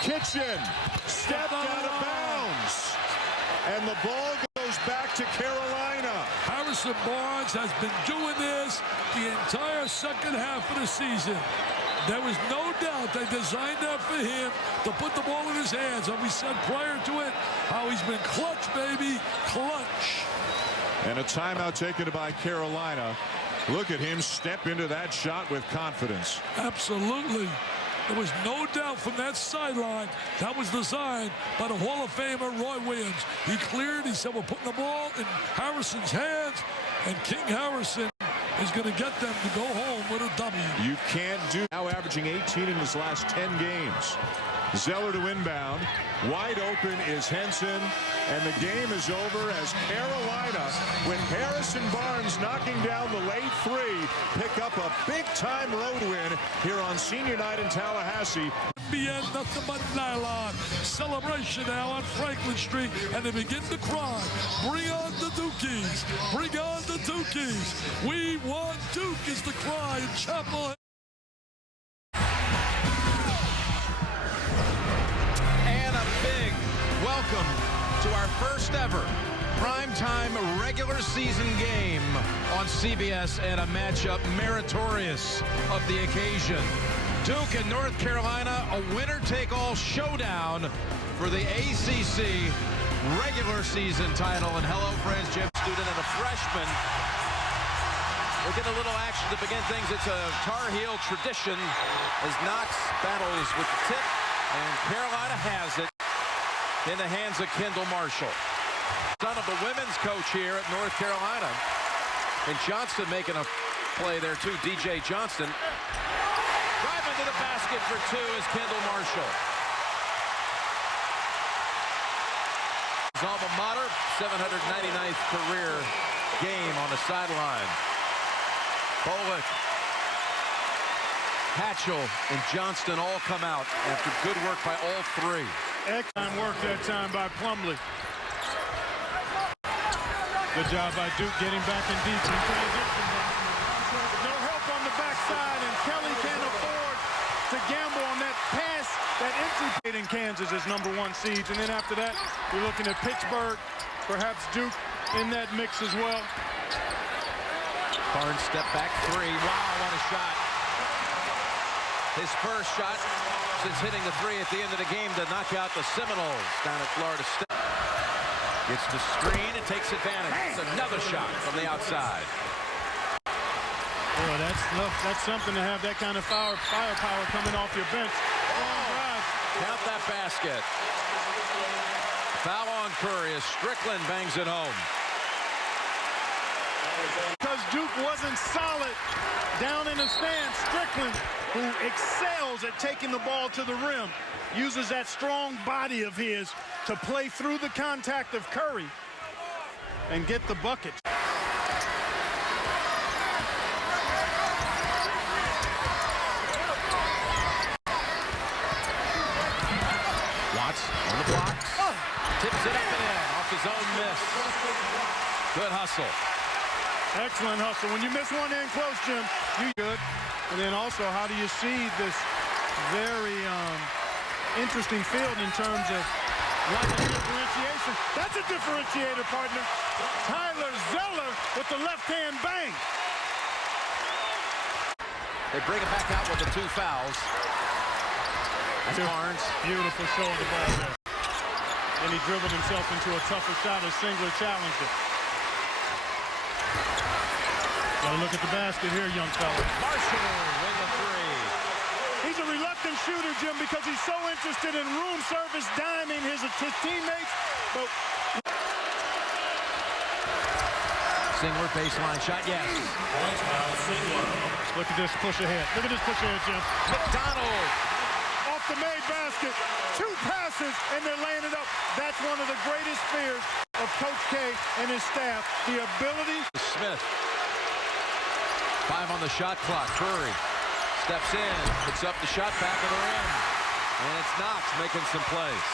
Kitchen stepped out of bounds. And the ball goes back to Carolina. Harrison Barnes has been doing this the entire second half of the season. There was no doubt they designed that for him to put the ball in his hands. And we said prior to it how he's been clutch, baby, clutch. And a timeout taken by Carolina. Look at him step into that shot with confidence. Absolutely. There was no doubt from that sideline that was designed by the Hall of Famer Roy Williams. He cleared. He said, we're putting the ball in Harrison's hands, and King Harrison is going to get them to go home with a W. You can't do. Now averaging 18 in his last 10 games. Zeller to inbound. Wide open is Henson. And the game is over as Carolina, with Harrison Barnes knocking down the late 3, pick up a big-time road win here on senior night in Tallahassee. NBA, nothing but nylon. Celebration now on Franklin Street, and they begin to cry. Bring on the Dukies. Bring on the Dukies. We want Duke is the cry in Chapel. And a big welcome to our first ever primetime regular season game on CBS, and a matchup meritorious of the occasion. Duke and North Carolina, a winner-take-all showdown for the ACC regular season title. And hello, friends, Jim, student and a freshman. We'll get a little action to begin things. It's a Tar Heel tradition as Knox battles with the tip, and Carolina has it in the hands of Kendall Marshall, son of the women's coach here at North Carolina. And Johnston making a play there too. DJ Johnston driving to the basket for 2 is Kendall Marshall. His alma mater, 799th career game on the sideline. Bullock, Hatchell, and Johnston all come out after good work by all three. Excellent work that time by Plumlee. Good job by Duke getting back in deep. No help on the backside, and Kelly can't afford to gamble on that pass, that entry in Kansas as #1 seeds. And then after that, you're looking at Pittsburgh, perhaps Duke in that mix as well. Barnes step back three. Wow, what a shot. His first shot since hitting the three at the end of the game to knock out the Seminoles down at Florida State. Gets the screen and takes advantage. It's another shot from the outside. Boy, that's something to have that kind of firepower coming off your bench. Count that basket. Foul on Curry as Strickland bangs it home. Because Duke wasn't solid down in the stand, Strickland, who excels at taking the ball to the rim, uses that strong body of his to play through the contact of Curry and get the bucket. Watts on the block. Tips it up and in off his own miss. Good hustle. Excellent hustle. When you miss one in close, Jim, you good. And then also, how do you see this very interesting field in terms of differentiation? That's a differentiator, partner. Tyler Zeller with the left-hand bang. They bring it back out with the 2 fouls. That's Barnes. Beautiful show of the ball there. And he dribbled himself into a tougher shot as Singler challenged it. Gotta look at the basket here, young fella. Marshall with the 3. He's a reluctant shooter, Jim, because he's so interested in room service, diming his teammates. But Singler baseline shot, yes. Look at this push ahead. Look at this push ahead, Jim. McDonald. Off the made basket. 2 passes, and they're laying it up. That's one of the greatest fears of Coach K and his staff. The ability. Smith. 5 on the shot clock. Curry steps in, puts up the shot back of the rim. And it's Knox making some plays.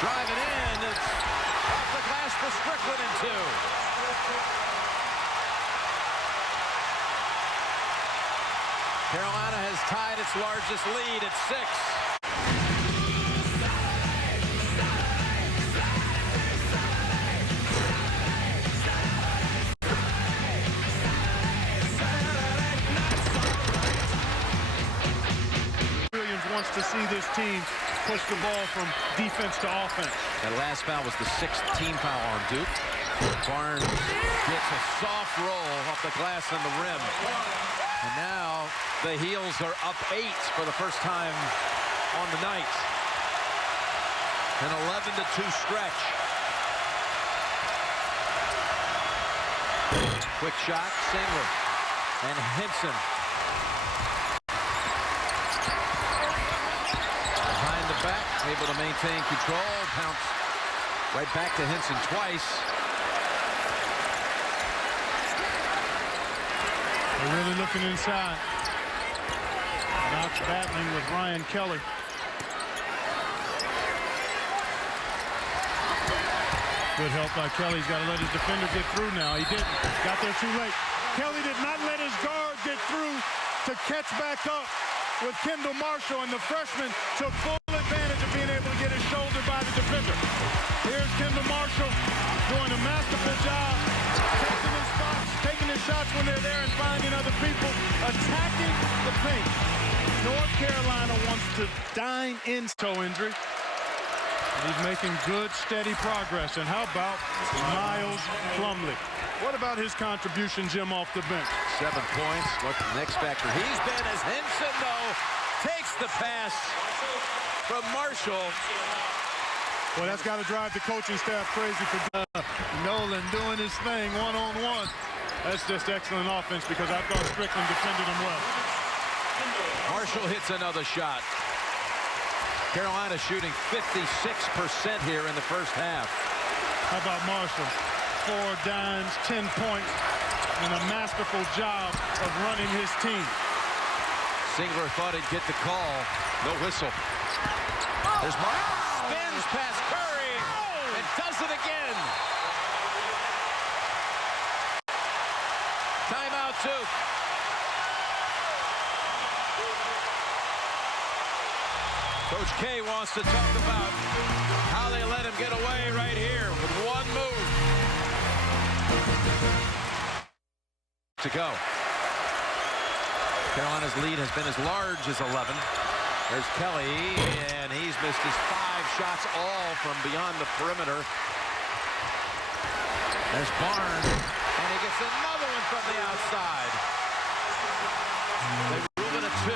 Driving in. It's off the glass for Strickland and 2. Carolina has tied its largest lead at 6. Wants to see this team push the ball from defense to offense. That last foul was the 6th team foul on Duke. Barnes gets a soft roll off the glass on the rim. And now the Heels are up 8 for the first time on the night. An 11-2 stretch. Quick shot, Singler. And Henson. Behind the back, able to maintain control. Pounce right back to Henson twice. They're really looking inside. Knox battling with Ryan Kelly. Good help by Kelly. He's got to let his defender get through now. He didn't. Got there too late. Kelly did not let his guard get through to catch back up with Kendall Marshall, and the freshman took full advantage of being able to get his shoulder by the defender. Here's Kendall Marshall doing a masterful job, taking his spots, taking his shots when they're there and finding other people, attacking the paint. North Carolina wants to dine in toe injury. He's making good, steady progress. And how about Miles Plumlee? What about his contribution, Jim, off the bench? 7 points. What the next factor he's been as Henson, though, takes the pass from Marshall. Well, that's got to drive the coaching staff crazy for Nolan doing his thing one-on-one. That's just excellent offense because I thought Strickland defended him well. Marshall hits another shot. Carolina shooting 56% here in the first half. How about Marshall? 4 dimes, 10 points. and a masterful job of running his team. Singler thought he'd get the call. No whistle. There's Mark. Spins past Curry and does it again. Timeout, Duke. Coach K wants to talk about how they let him get away right here with one move. To go. Carolina's lead has been as large as 11. There's Kelly, and he's missed his 5 shots, all from beyond the perimeter. There's Barnes, and he gets another one from the outside. They rule it at 2.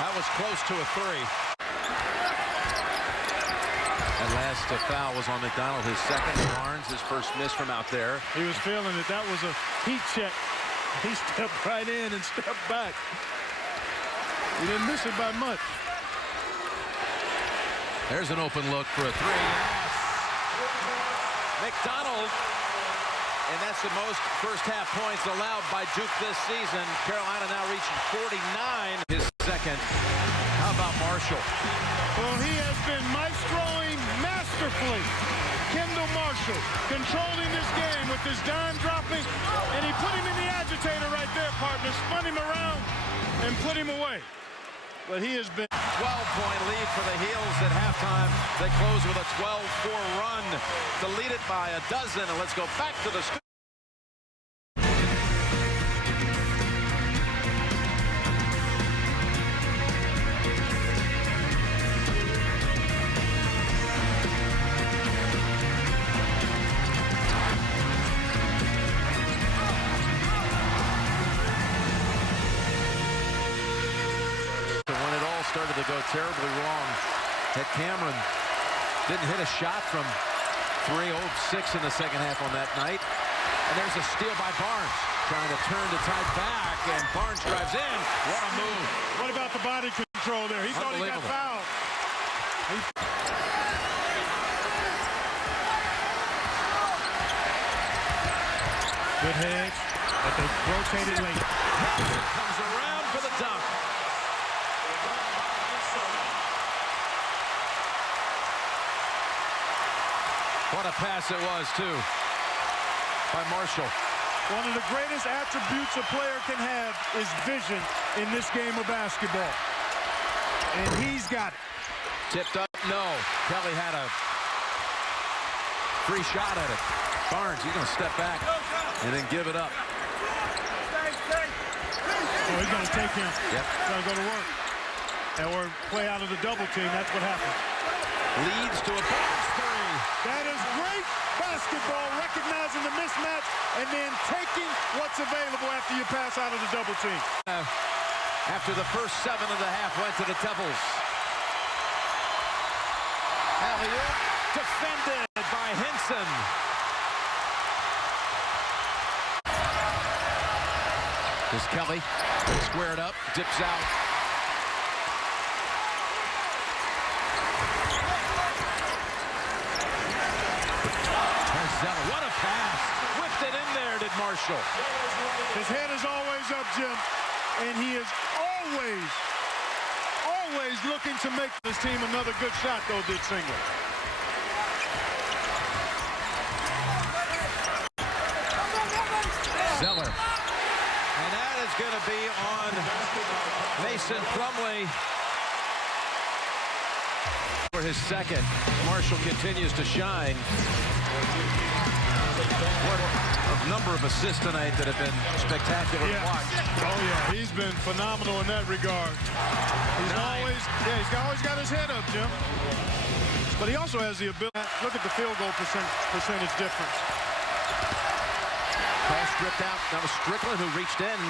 That was close to a 3. That last foul was on McDonald, his second. Barnes, his first miss from out there. He was feeling it. That was a heat check. He stepped right in and stepped back. He didn't miss it by much. There's an open look for a 3. Yes. McDonald. And that's the most first-half points allowed by Duke this season. Carolina now reaching 49. His second. How about Marshall? Well, he has been maestroing masterfully. Kendall Marshall controlling this game with his dime dropping, and he put him in the agitator right there, partner. Spun him around and put him away. But he has been 12-point lead for the Heels at halftime. They close with a 12-4 run to lead it by a dozen. And let's go back to the score. Started to go terribly wrong at Cameron. Didn't hit a shot from 3, 0 6 in the second half on that night. And there's a steal by Barnes. Trying to turn to tie back, and Barnes drives in. What a move. What about the body control there? He thought he got fouled. Good hedge, but they rotated late. Comes around for the dunk. What a pass it was, too, by Marshall. One of the greatest attributes a player can have is vision in this game of basketball. And he's got it. Tipped up, no. Kelly had a free shot at it. Barnes, he's going to step back and then give it up. Oh, he's going to take him. Yep. He's going to go to work. Or play out of the double team. That's what happens. Leads to a Barnes 3. That is great basketball, recognizing the mismatch and then taking what's available after you pass out of the double team. After the first 7 of the half went to the Devils. Alley-oop defended by Henson. There's Kelly, squared up, dips out. What a pass. Whipped it in there, did Marshall. His head is always up, Jim, and he is always looking to make this team another good shot, though, did Singler. Zeller. And that is going to be on Mason Plumlee for his second. Marshall continues to shine. What a number of assists tonight that have been spectacular to watch. Oh, yeah, he's been phenomenal in that regard. He's always got his head up, Jim. But he also has the ability. Look at the field goal percentage difference. Ball stripped out. That was Strickland who reached in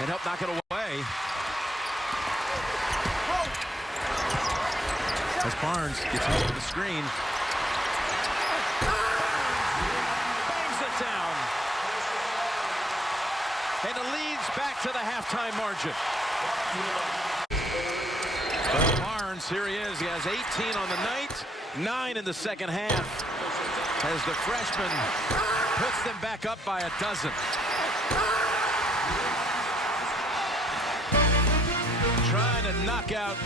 and helped knock it away. As Barnes gets hit to the screen. Bangs it down. And it leads back to the halftime margin. Barnes, here he is. He has 18 on the night, 9 in the second half. as the freshman puts them back up by a dozen. Trying to knock out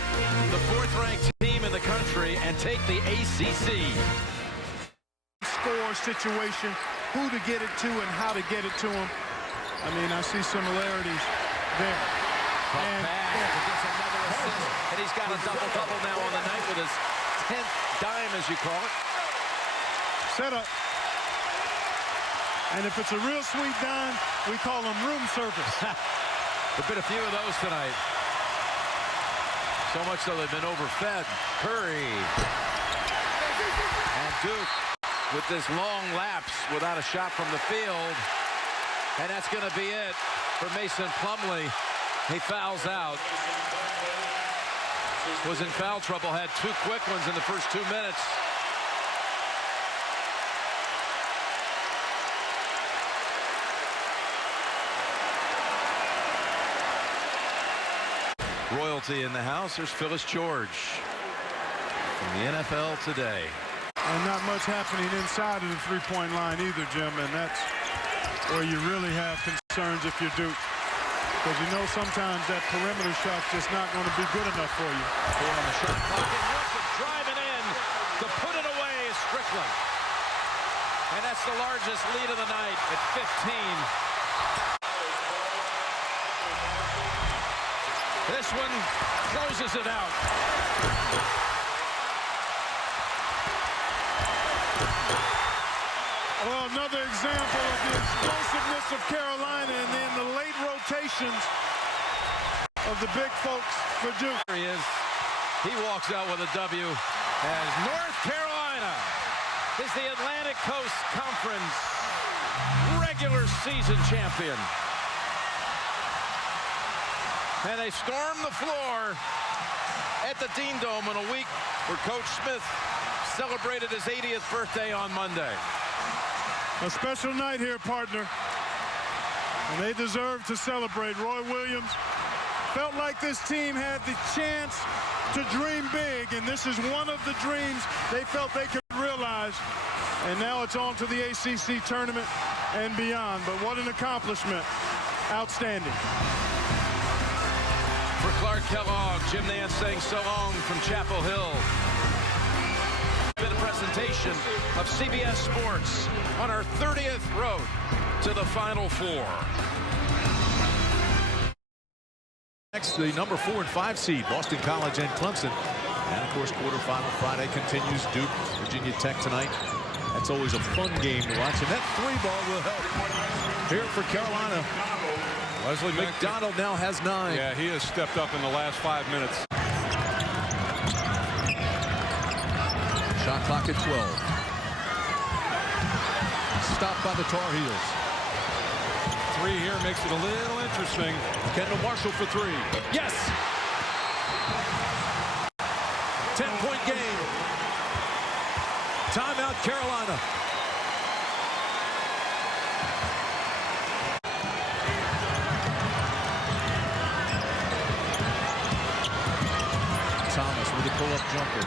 the 4th-ranked team in the country and take the ACC. Score situation, who to get it to and how to get it to him. I mean, I see similarities there. And gets another assist, and he's got a double-double now on the night with his 10th dime, as you call it. Set up. And if it's a real sweet dime, we call them room service. There've been a few of those tonight. So much so they've been overfed. Curry. And Duke with this long lapse without a shot from the field. And that's going to be it for Mason Plumlee. He fouls out. Was in foul trouble, had 2 quick ones in the first 2 minutes. Royalty in the house. There's Phyllis George from the NFL Today. And not much happening inside of the three-point line either, Jim, and that's where you really have concerns if you're Duke. Because you know sometimes that perimeter shot's just not going to be good enough for you. 4 on the shot clock, and Wilson driving in to put it away is Strickland. And that's the largest lead of the night at 15. This one closes it out. Well, another example of the explosiveness of Carolina and then the late rotations of the big folks for Duke. There he is. He walks out with a W as North Carolina is the Atlantic Coast Conference regular season champion. And they storm the floor at the Dean Dome in a week where Coach Smith celebrated his 80th birthday on Monday. A special night here, partner. And they deserve to celebrate. Roy Williams felt like this team had the chance to dream big, and this is one of the dreams they felt they could realize. And now it's on to the ACC tournament and beyond. But what an accomplishment. Outstanding. For Clark Kellogg, Jim Nance saying so long from Chapel Hill. Been a presentation of CBS Sports on our 30th road to the Final Four. Next, the number 4 and 5 seed, Boston College and Clemson. And, of course, quarterfinal Friday continues. Duke, Virginia Tech tonight. That's always a fun game to watch. And that 3-ball will help here for Carolina. Leslie McDonald now has 9. Yeah, he has stepped up in the last 5 minutes. Shot clock at 12. Stopped by the Tar Heels. 3 here makes it a little interesting. Kendall Marshall for 3. Yes! 10-point game. Timeout, Carolina. Thomas with a pull-up jumper.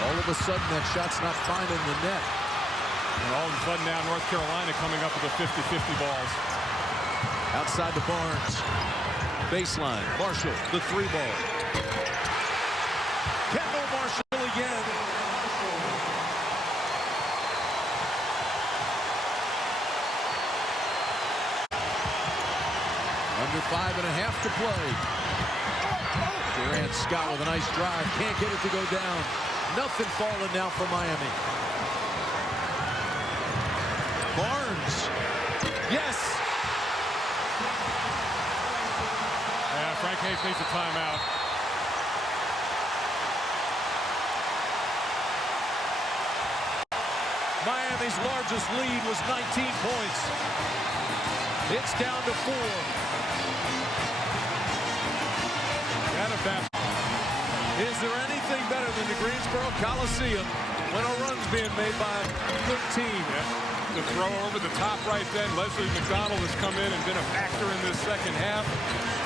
All of a sudden, that shot's not finding the net. And all of a sudden now, North Carolina coming up with the 50-50 balls. Outside the Barnes. Baseline. Marshall, the 3-ball. Kendall Marshall again. Under 5.5 to play. Durant Scott with a nice drive. Can't get it to go down. Nothing falling now for Miami. Barnes. Yes. Yeah, Frank Hayes needs a timeout. Miami's largest lead was 19 points. It's down to 4. Is there anything better than the Greensboro Coliseum when a run's being made by a good team? Yeah. The throw over the top right then. Leslie McDonald has come in and been a factor in this second half.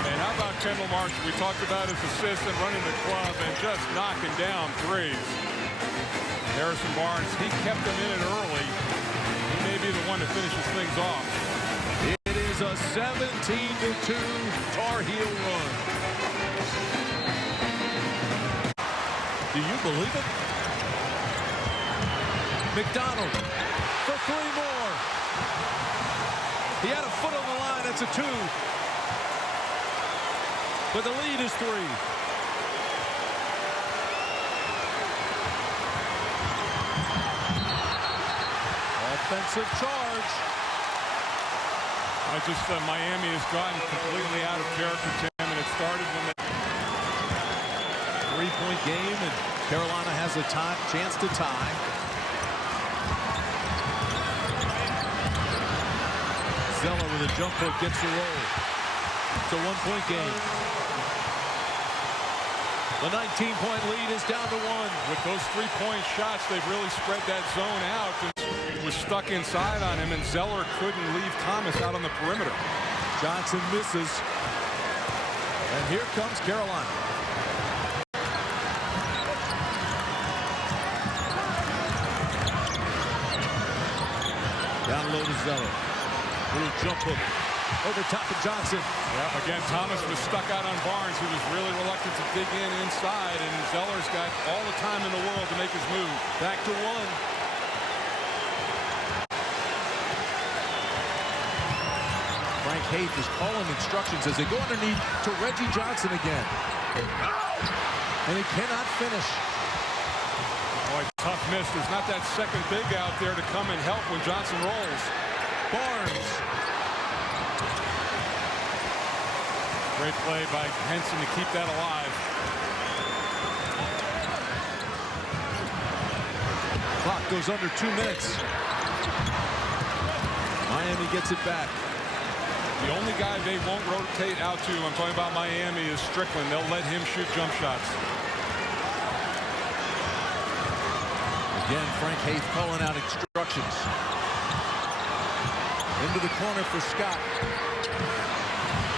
And how about Kendall Marshall? We talked about his assist and running the club and just knocking down threes. Harrison Barnes, he kept them in it early. He may be the one that finishes things off. It is a 17-2 Tar Heel run. Do you believe it? McDonald for 3 more. He had a foot on the line. That's a 2. But the lead is 3. Offensive charge. Miami has gotten completely out of character, Tim, and it started when they... 3-point game, and Carolina has a chance to tie. Zeller with a jump hook gets the roll. It's a 1-point game. The 19-point lead is down to 1. With those 3-point shots, they've really spread that zone out. It was stuck inside on him, and Zeller couldn't leave Thomas out on the perimeter. Johnson misses. And here comes Carolina. Down low to Zeller. Little jump hook over top of Johnson. Yeah, again, Thomas was stuck out on Barnes, who was really reluctant to dig in inside, and Zeller's got all the time in the world to make his move. Back to 1. Frank Haith is calling instructions as they go underneath to Reggie Johnson again. And he cannot finish. Boy, tough miss. There's not that second big out there to come and help when Johnson rolls. Barnes. Great play by Henson to keep that alive. Clock goes under 2 minutes. Miami gets it back. The only guy they won't rotate out to, I'm talking about Miami, is Strickland. They'll let him shoot jump shots. Again, Frank Haith calling out instructions. Into the corner for Scott.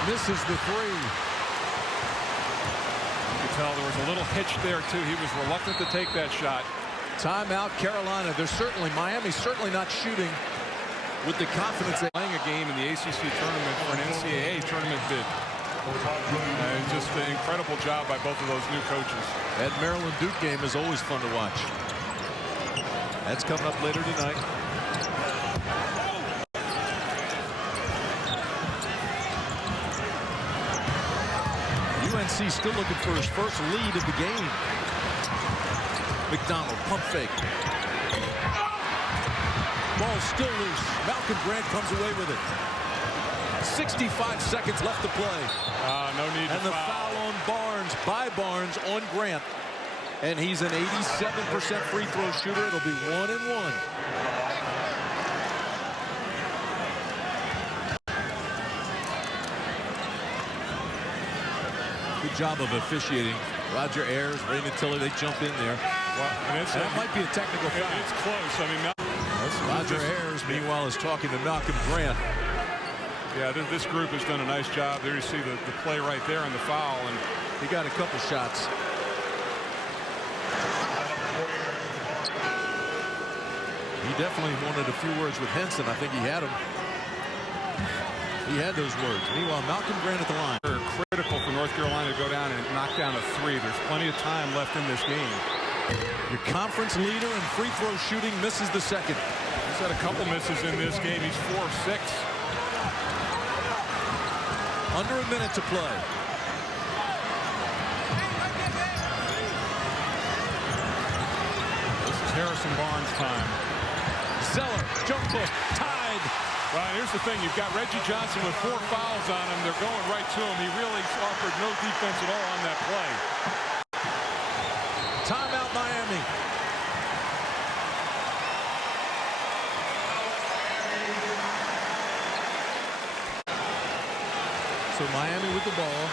Misses the 3. You could tell there was a little hitch there, too. He was reluctant to take that shot. Timeout, Carolina. Miami's certainly not shooting with the confidence that playing a game in the ACC tournament for an NCAA tournament bid. Just an incredible job by both of those new coaches. That Maryland Duke game is always fun to watch. That's coming up later tonight. UNC still looking for his first lead of the game. McDonald, pump fake. Ball still loose. Malcolm Grant comes away with it. 65 seconds left to play. No need and to the foul on Barnes, by Barnes on Grant. And he's an 87% free throw shooter. It'll be 1-1. Good job of officiating. Roger Ayers, Ray Natilli, they jump in there. Well, and that might be a technical foul. It's close. I mean, Roger Ayers, meanwhile, is talking to Malcolm Grant. Yeah, this group has done a nice job. There you see the play right there and the foul. And he got a couple shots. He definitely wanted a few words with Henson. I think he had them. He had those words. Meanwhile, Malcolm Grant at the line. Critical for North Carolina to go down and knock down a 3. There's plenty of time left in this game. Your conference leader in free throw shooting misses the second. He's had a couple misses in this game. He's 4 of 6. Under a minute to play. This is Harrison Barnes' time. Zeller, jump hook, tied. Well, here's the thing. You've got Reggie Johnson with 4 fouls on him. They're going right to him. He really offered no defense at all on that play. Timeout, Miami. So Miami with the ball.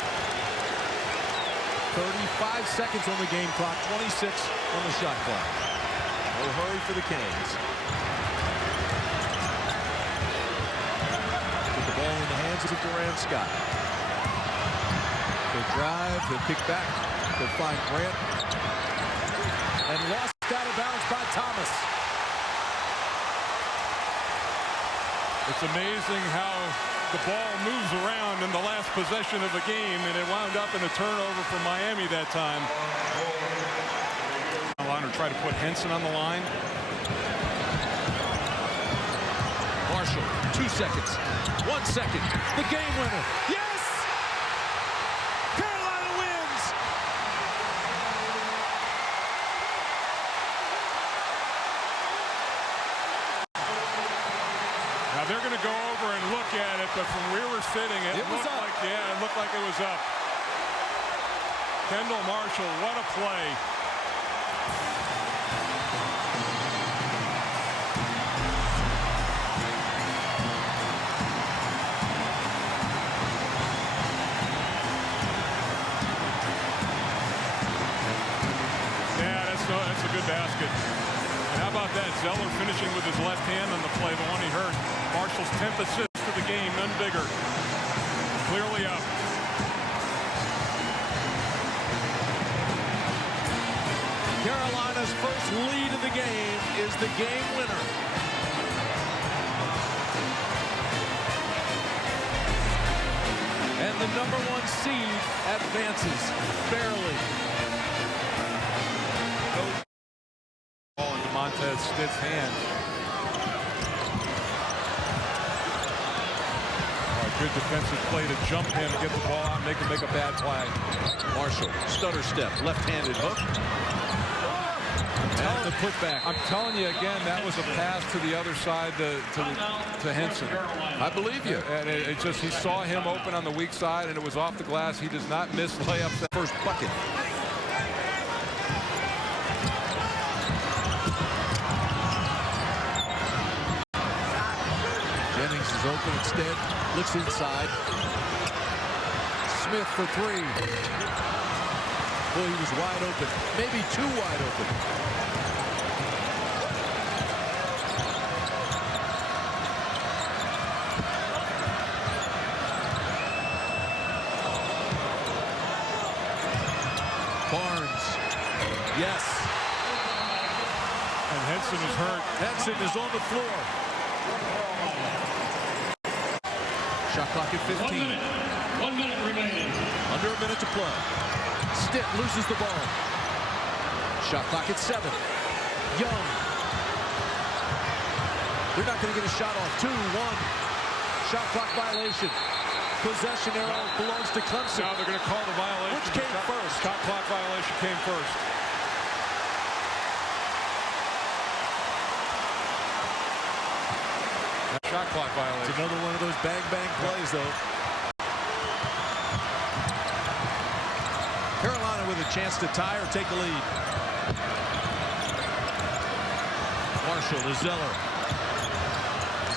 35 seconds on the game clock. 26 on the shot clock. No hurry for the Canes. With the ball in the hands of Durant Scott. He'll drive. He'll kick back. He'll find Grant. And lost out of bounds by Thomas. It's amazing how the ball moves around in the last possession of the game, and it wound up in a turnover for Miami that time. Carolina try to put Henson on the line. Marshall, 2 seconds, 1 second, the game winner. Yes! Carolina wins! Now they're going to go over and look at it, but from where we're sitting, it looked like, it looked like it was up. Kendall Marshall, what a play. That's a good basket. And how about that? Zeller finishing with his left hand on the play, the one he hurt. Marshall's 10th assist to the game, none bigger. Clearly up. Carolina's first lead of the game is the game winner. And the #1 seed advances barely. Ball into Montez Stitt's hands. Good defensive play to jump him and get the ball out and make him make a bad play. Marshall, stutter step, left-handed hook. And the putback. I'm telling you again, that was a pass to the other side to Henson. I believe you. And it just, he saw him open on the weak side and it was off the glass. He does not miss layups. That first bucket. Jennings is open instead. Looks inside. Smith for 3. Boy, he was wide open. Maybe too wide open. Barnes. Yes. And Henson is hurt. Henson is on the floor. Shot clock at 15. 1 minute remaining. Under a minute to play. Stitt loses the ball. Shot clock at 7. Young. They're not going to get a shot off. 2-1. Shot clock violation. Possession arrow belongs to Clemson. Now they're going to call the violation. Which came first? Shot clock violation came first. Shot clock violation. It's another one of those bang-bang plays, though. Carolina with a chance to tie or take a lead. Marshall to Zeller.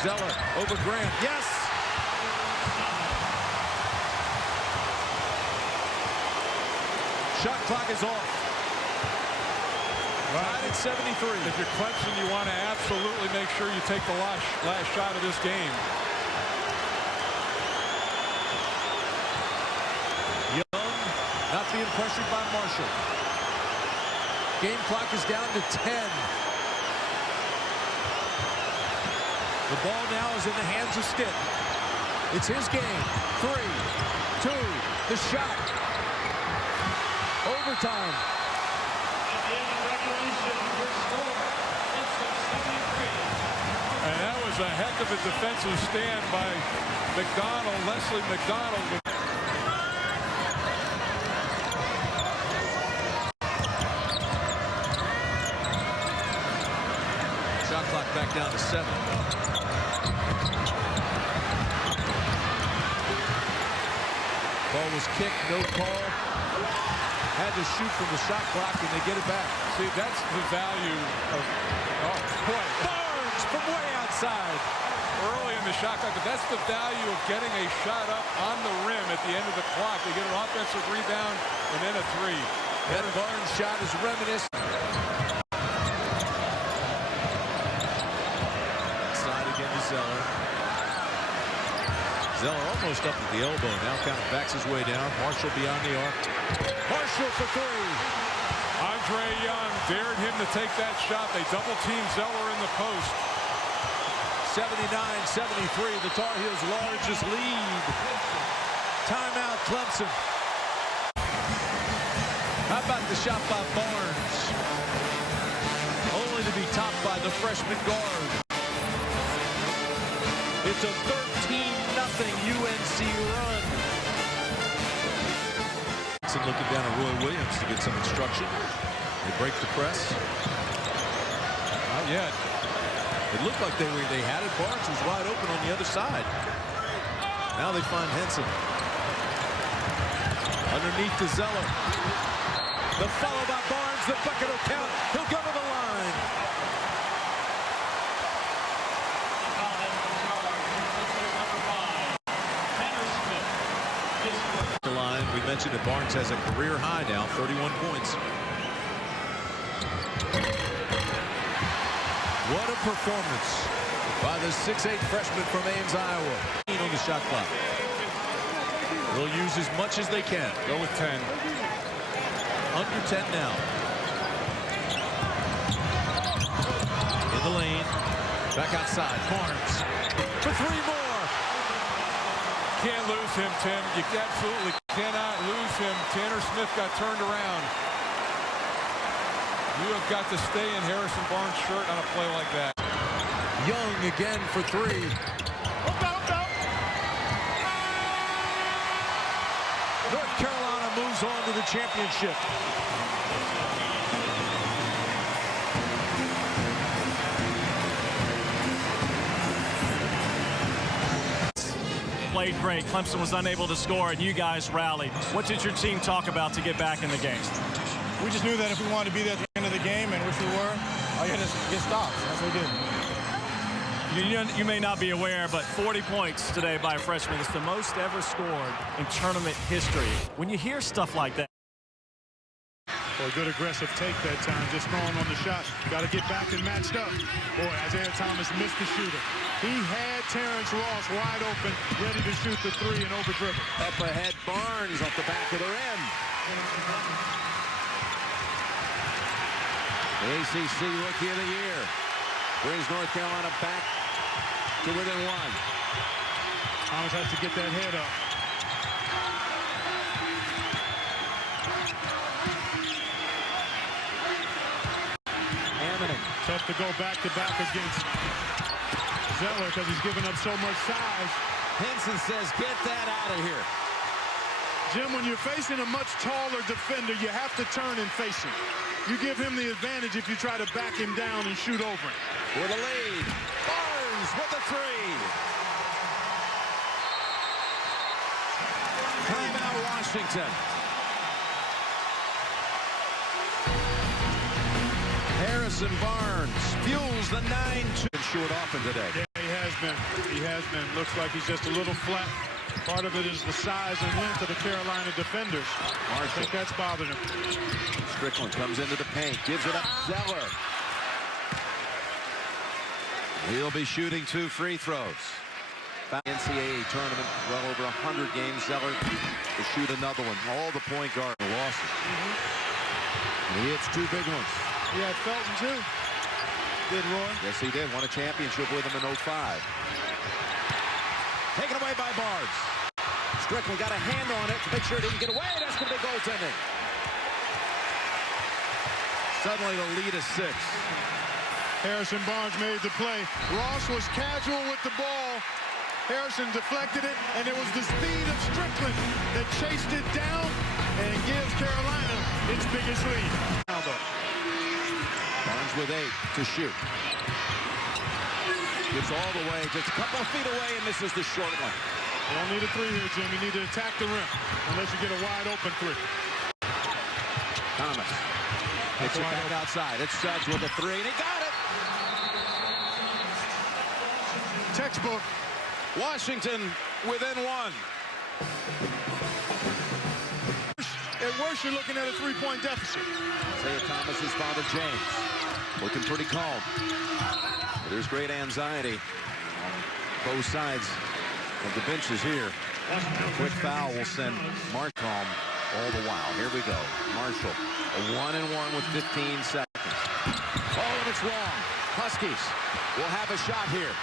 Zeller over Grant. Yes! Shot clock is off. Tied at 73. If you're Clemson, you want to absolutely make sure you take the last shot of this game. Young not being pressured by Marshall. Game clock is down to 10. The ball now is in the hands of Stitt. It's his game. 3, 2, the shot. Overtime. And that was a heck of a defensive stand by McDonald, Leslie McDonald. Shot clock back down to 7. Ball was kicked, no call. Had to shoot from the shot clock, and they get it back. See, that's the value of, oh, boy. Barnes from way outside. Early in the shot clock, but that's the value of getting a shot up on the rim at the end of the clock. They get an offensive rebound and then a 3. That Barnes shot is reminiscent. Side again to Zeller. Zeller almost up at the elbow. Now kind of backs his way down. Marshall beyond the arc. Marshall for 3. Andre Young dared him to take that shot. They double-team Zeller in the post. 79-73, the Tar Heels' largest lead. Timeout, Clemson. How about the shot by Barnes? Only to be topped by the freshman guard. It's a 13-0 UNC run. Looking down at Roy Williams to get some instruction. They break the press. Not yet. It looked like they had it. Barnes was wide open on the other side. Now they find Henson. Underneath to Zeller. The follow by Barnes. The bucket will count. He'll go to the line. The line. We mentioned that Barnes has a career high now, 31 points. What a performance by the 6'8 freshman from Ames, Iowa. On the shot clock. They'll use as much as they can. Go with 10. Under 10 now. In the lane. Back outside. Barnes for 3 more. Can't lose him, Tim. You absolutely cannot lose him. Tanner Smith got turned around. You have got to stay in Harrison Barnes' shirt on a play like that. Young again for 3. North Carolina moves on to the championship. Played great. Clemson was unable to score, and you guys rallied. What did your team talk about to get back in the game? We just knew that if we wanted to be there at the end of the game, and which we were, all you had to get stops. That's what we did. You may not be aware, but 40 points today by a freshman. It's the most ever scored in tournament history. When you hear stuff like that. Well, a good aggressive take that time, just throwing on the shot. Got to get back and matched up. Boy, Isaiah Thomas missed the shooter. He had Terrence Ross wide open, ready to shoot the 3 and over dribble. Up ahead, Barnes off the back of the rim. The ACC Rookie of the Year brings North Carolina back to within 1. Thomas has to get that head up. Tough to go back-to-back against Zeller because he's given up so much size. Henson says, get that out of here. Jim, when you're facing a much taller defender, you have to turn and face him. You give him the advantage if you try to back him down and shoot over him. For the lead, Barnes with the 3. Timeout, Washington. Harrison Barnes fuels the 9-2. Short often today. Yeah, he has been. He has been. Looks like he's just a little flat. Part of it is the size and length of the Carolina defenders. I think that's bothered him. Strickland comes into the paint, gives it up. Zeller. He'll be shooting 2 free throws. NCAA tournament, well over 100 games. Zeller to shoot another one. All the point guard losses. He hits 2 big ones. He had Felton too. Did Roy? Yes, he did. Won a championship with him in 05. Taken away by Barnes. Strickland got a hand on it to make sure it didn't get away. That's going to be goaltending. Suddenly the lead is 6. Harrison Barnes made the play. Ross was casual with the ball. Harrison deflected it, and it was the speed of Strickland that chased it down and gives Carolina its biggest lead. Barnes with 8 to shoot. Gets all the way, just a couple of feet away, and misses the short one. You don't need a 3 here, Jim. You need to attack the rim, unless you get a wide open 3. Thomas takes it back outside. It's Suggs with a 3, and he got it. Textbook. Washington within 1. At worst, you're looking at a 3-point deficit. Isaiah Thomas's father, James, looking pretty calm. But there's great anxiety on both sides of the benches here. A quick foul will send Mark calm all the while. Here we go. Marshall, a 1-and-1 with 15 seconds. Oh, and it's wrong. Huskies will have a shot here.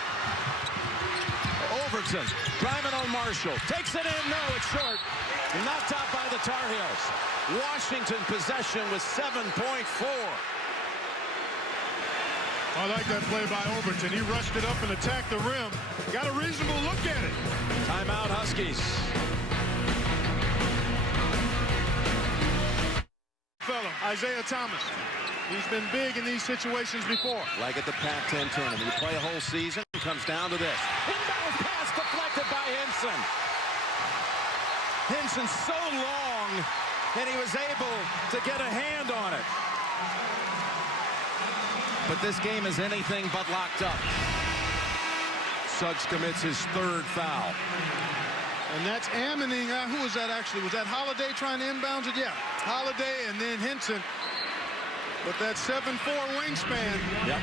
Overton driving on Marshall. Takes it in. No, it's short. Knocked out by the Tar Heels. Washington possession with 7.4. I like that play by Overton. He rushed it up and attacked the rim. Got a reasonable look at it. Timeout, Huskies. Fella, Isaiah Thomas. He's been big in these situations before. Like at the Pac-10 tournament. You play a whole season, it comes down to this. Inbound pass deflected by Hinson. Hinson so long that he was able to get a hand on it. But this game is anything but locked up. Suggs commits his third foul. And that's Ammoning. Who was that actually? Was that Holiday trying to inbound it? Yeah, Holiday and then Hinson. But that 7'4" wingspan. Yep.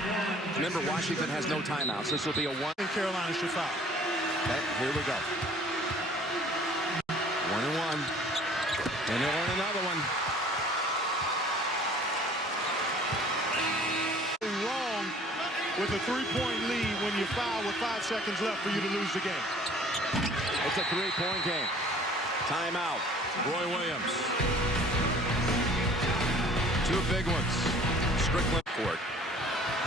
Remember, Washington has no timeouts. This will be a one. And Carolina should foul. Okay, here we go. 1-1. And he'll earn another one. Wrong with a 3-point lead when you foul with 5 seconds left for you to lose the game. It's a 3-point game. Timeout. Roy Williams. 2 big ones. Strickland court.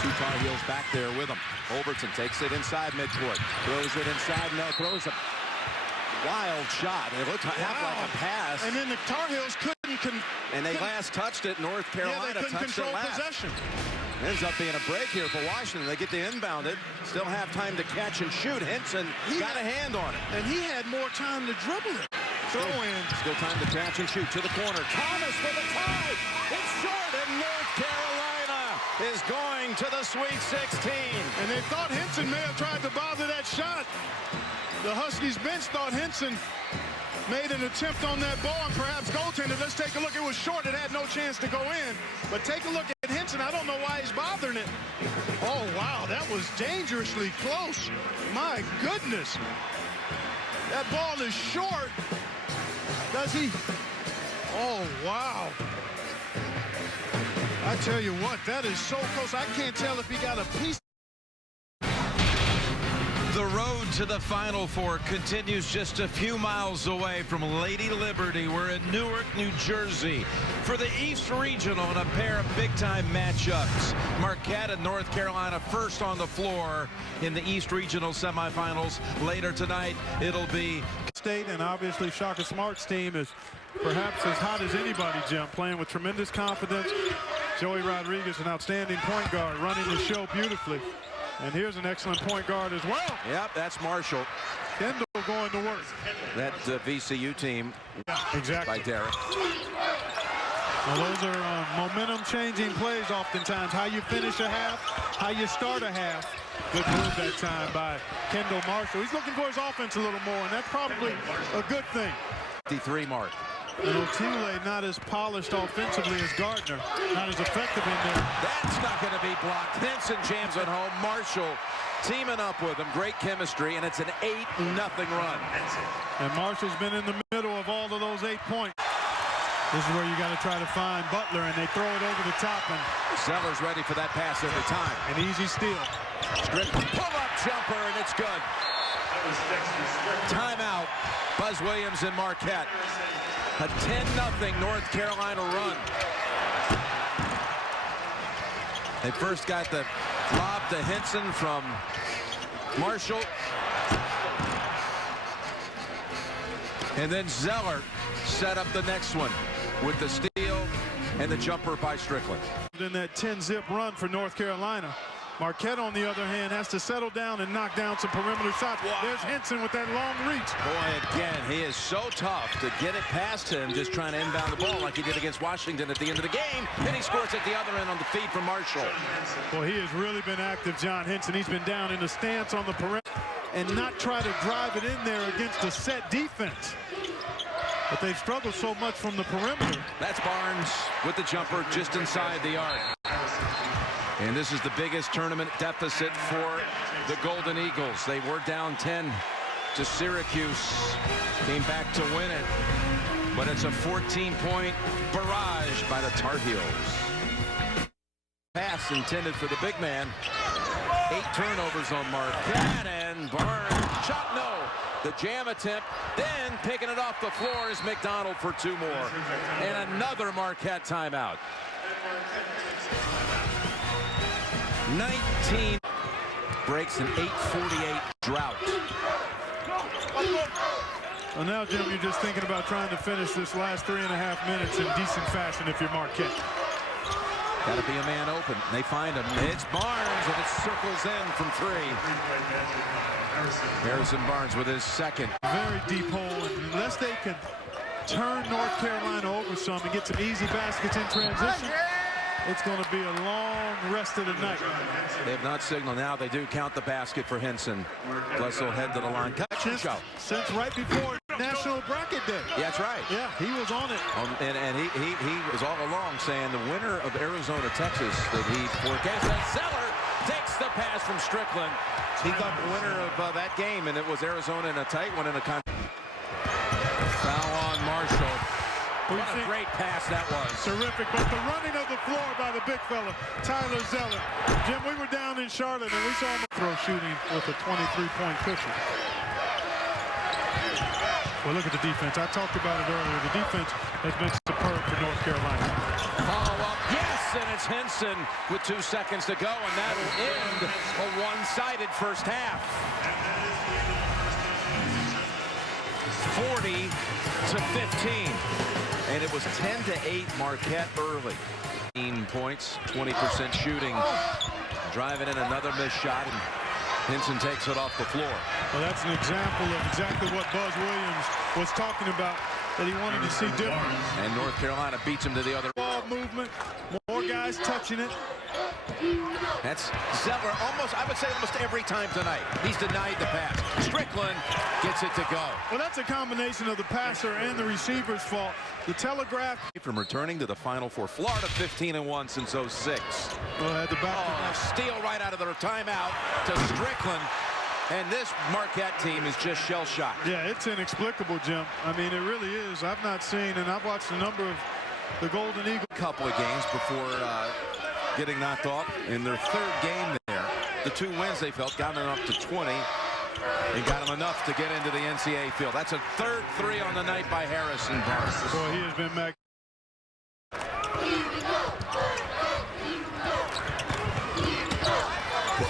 2 Tar Heels back there with him. Overton takes it inside midcourt. Throws it inside. No, throws a wild shot. It looked half like a pass. And then the Tar Heels couldn't. And they last touched it. North Carolina they couldn't touched control it last. possession. Ends up being a break here for Washington. They get to inbound it. Still have time to catch and shoot. Hinson got a hand on it. And he had more time to dribble it. Throw in. Still time to catch and shoot to the corner. Thomas with a tie. It's short, and North Carolina is going to the Sweet 16. And they thought Hinson may have tried to bother that shot. The Huskies bench thought Hinson made an attempt on that ball and perhaps goaltended. Let's take a look. It was short. It had no chance to go in. But take a look at Hinson. I don't know why he's bothering it. Oh, wow. That was dangerously close. My goodness. That ball is short. Does he? Oh, wow. I tell you what, that is so close. I can't tell if he got a piece. The road to the Final Four continues just a few miles away from Lady Liberty. We're in Newark, New Jersey for the East Regional and a pair of big-time matchups. Marquette and North Carolina first on the floor in the East Regional semifinals. Later tonight, it'll be State, and obviously Shaka Smart's team is perhaps as hot as anybody, Jim, playing with tremendous confidence. Joey Rodriguez, an outstanding point guard, running the show beautifully. And here's an excellent point guard as well. Yep, that's Marshall. Kendall going to work. That VCU team. Yeah, exactly. By Derek. Well, those are momentum-changing plays oftentimes. How you finish a half, how you start a half. Good move that time by Kendall Marshall. He's looking for his offense a little more, and that's probably a good thing. 53 mark. And Otile not as polished offensively as Gardner. Not as effective in there. That's not going to be blocked. Hinson jams it home. Marshall teaming up with him. Great chemistry, and it's an 8-0 run. And Marshall's been in the middle of all of those 8 points. This is where you got to try to find Butler, and they throw it over the top. And Zeller's ready for that pass every time. An easy steal. Strickland pull-up jumper, and it's good. Timeout. Buzz Williams and Marquette. A 10-0 North Carolina run. They first got the lob to Hinson from Marshall. And then Zeller set up the next one with the steal and the jumper by Strickland. In that 10-zip run for North Carolina. Marquette, on the other hand, has to settle down and knock down some perimeter shots. Wow. There's Hinson with that long reach. Boy, again, he is so tough to get it past him, just trying to inbound the ball like he did against Washington at the end of the game. And he scores at the other end on the feed from Marshall. Well, he has really been active, John Hinson. He's been down in the stance on the perimeter and not try to drive it in there against a set defense. But they've struggled so much from the perimeter. That's Barnes with the jumper just inside the arc. And this is the biggest tournament deficit for the Golden Eagles. They were down 10 to Syracuse. Came back to win it. But it's a 14-point barrage by the Tar Heels. Pass intended for the big man. 8 turnovers on Marquette, and Barnes shot no. The jam attempt, then picking it off the floor is McDonald for 2 more. And another Marquette timeout. 19 breaks an 8:48 drought. Well, now, Jim, you're just thinking about trying to finish this last 3.5 minutes in decent fashion if you're Marquette. Got to be a man open. They find him. It's Barnes, and it circles in from 3. Harrison Barnes with his second. Very deep hole, and unless they can turn North Carolina over some and get some easy baskets in transition, it's going to be a long rest of the night. They have not signaled. Now they do count the basket for Henson. Plus they'll head to the line. Since right before National Bracket Day. Yeah, that's right. Yeah, he was on it. And he was all along saying the winner of Arizona, Texas that he forecast. And Zeller takes the pass from Strickland. He got the winner of that game, and it was Arizona in a tight one in a foul on Marshall. What a great pass that was. Terrific, but the running of the floor by the big fella, Tyler Zeller. Jim, we were down in Charlotte, and we saw him throw shooting with a 23-point cushion. Well, look at the defense. I talked about it earlier. The defense has been superb for North Carolina. Follow up, yes, and it's Henson with 2 seconds to go, and that'll end a one-sided first half. 40-15. And it was 10-8 Marquette early. 18 points, 20% shooting. Driving in another missed shot, and Henson takes it off the floor. Well, that's an example of exactly what Buzz Williams was talking about, that he wanted to see different. And North Carolina beats him to the other. Ball movement, more guys touching it. That's Zeller almost, I would say almost every time tonight. He's denied the pass. Strickland gets it to go. Well, that's a combination of the passer and the receiver's fault. The telegraph. From returning to the Final Four. Florida 15-1 since 06. Well, had the back steal right out of their timeout to Strickland. And this Marquette team is just shell-shocked. Yeah, it's inexplicable, Jim. I mean, it really is. I've not seen, and I've watched a number of the Golden Eagles. Couple of games before getting knocked off in their 3rd game there. The 2 wins they felt got them up to 20 and got them enough to get into the NCAA field. That's a 3rd 3 on the night by Harrison Barnes. Boy, he has been back.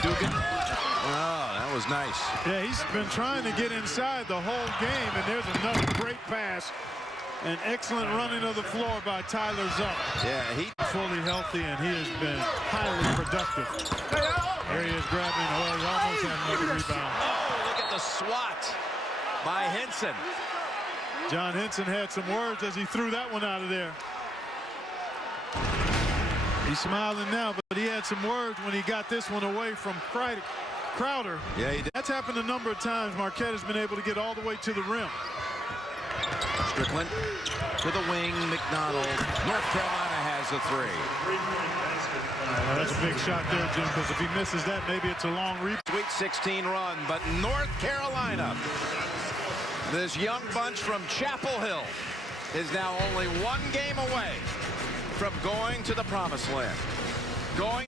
Dugan. Oh, that was nice. Yeah, he's been trying to get inside the whole game, and there's another great pass. An excellent running of the floor by Tyler Zeller. Yeah, he's fully healthy, and he has been highly productive. There he is grabbing. Oh, he almost had another rebound. Oh, look at the swat by Henson. John Henson had some words as he threw that one out of there. He's smiling now, but he had some words when he got this one away from Crowder. Yeah, he did. That's happened a number of times. Marquette has been able to get all the way to the rim. Strickland to the wing. McDonald. North Carolina has a 3. That's a big shot there, Jim, because if he misses that, maybe it's a long rebound. Sweet 16 run, but North Carolina, this young bunch from Chapel Hill, is now only 1 game away from going to the promised land. Going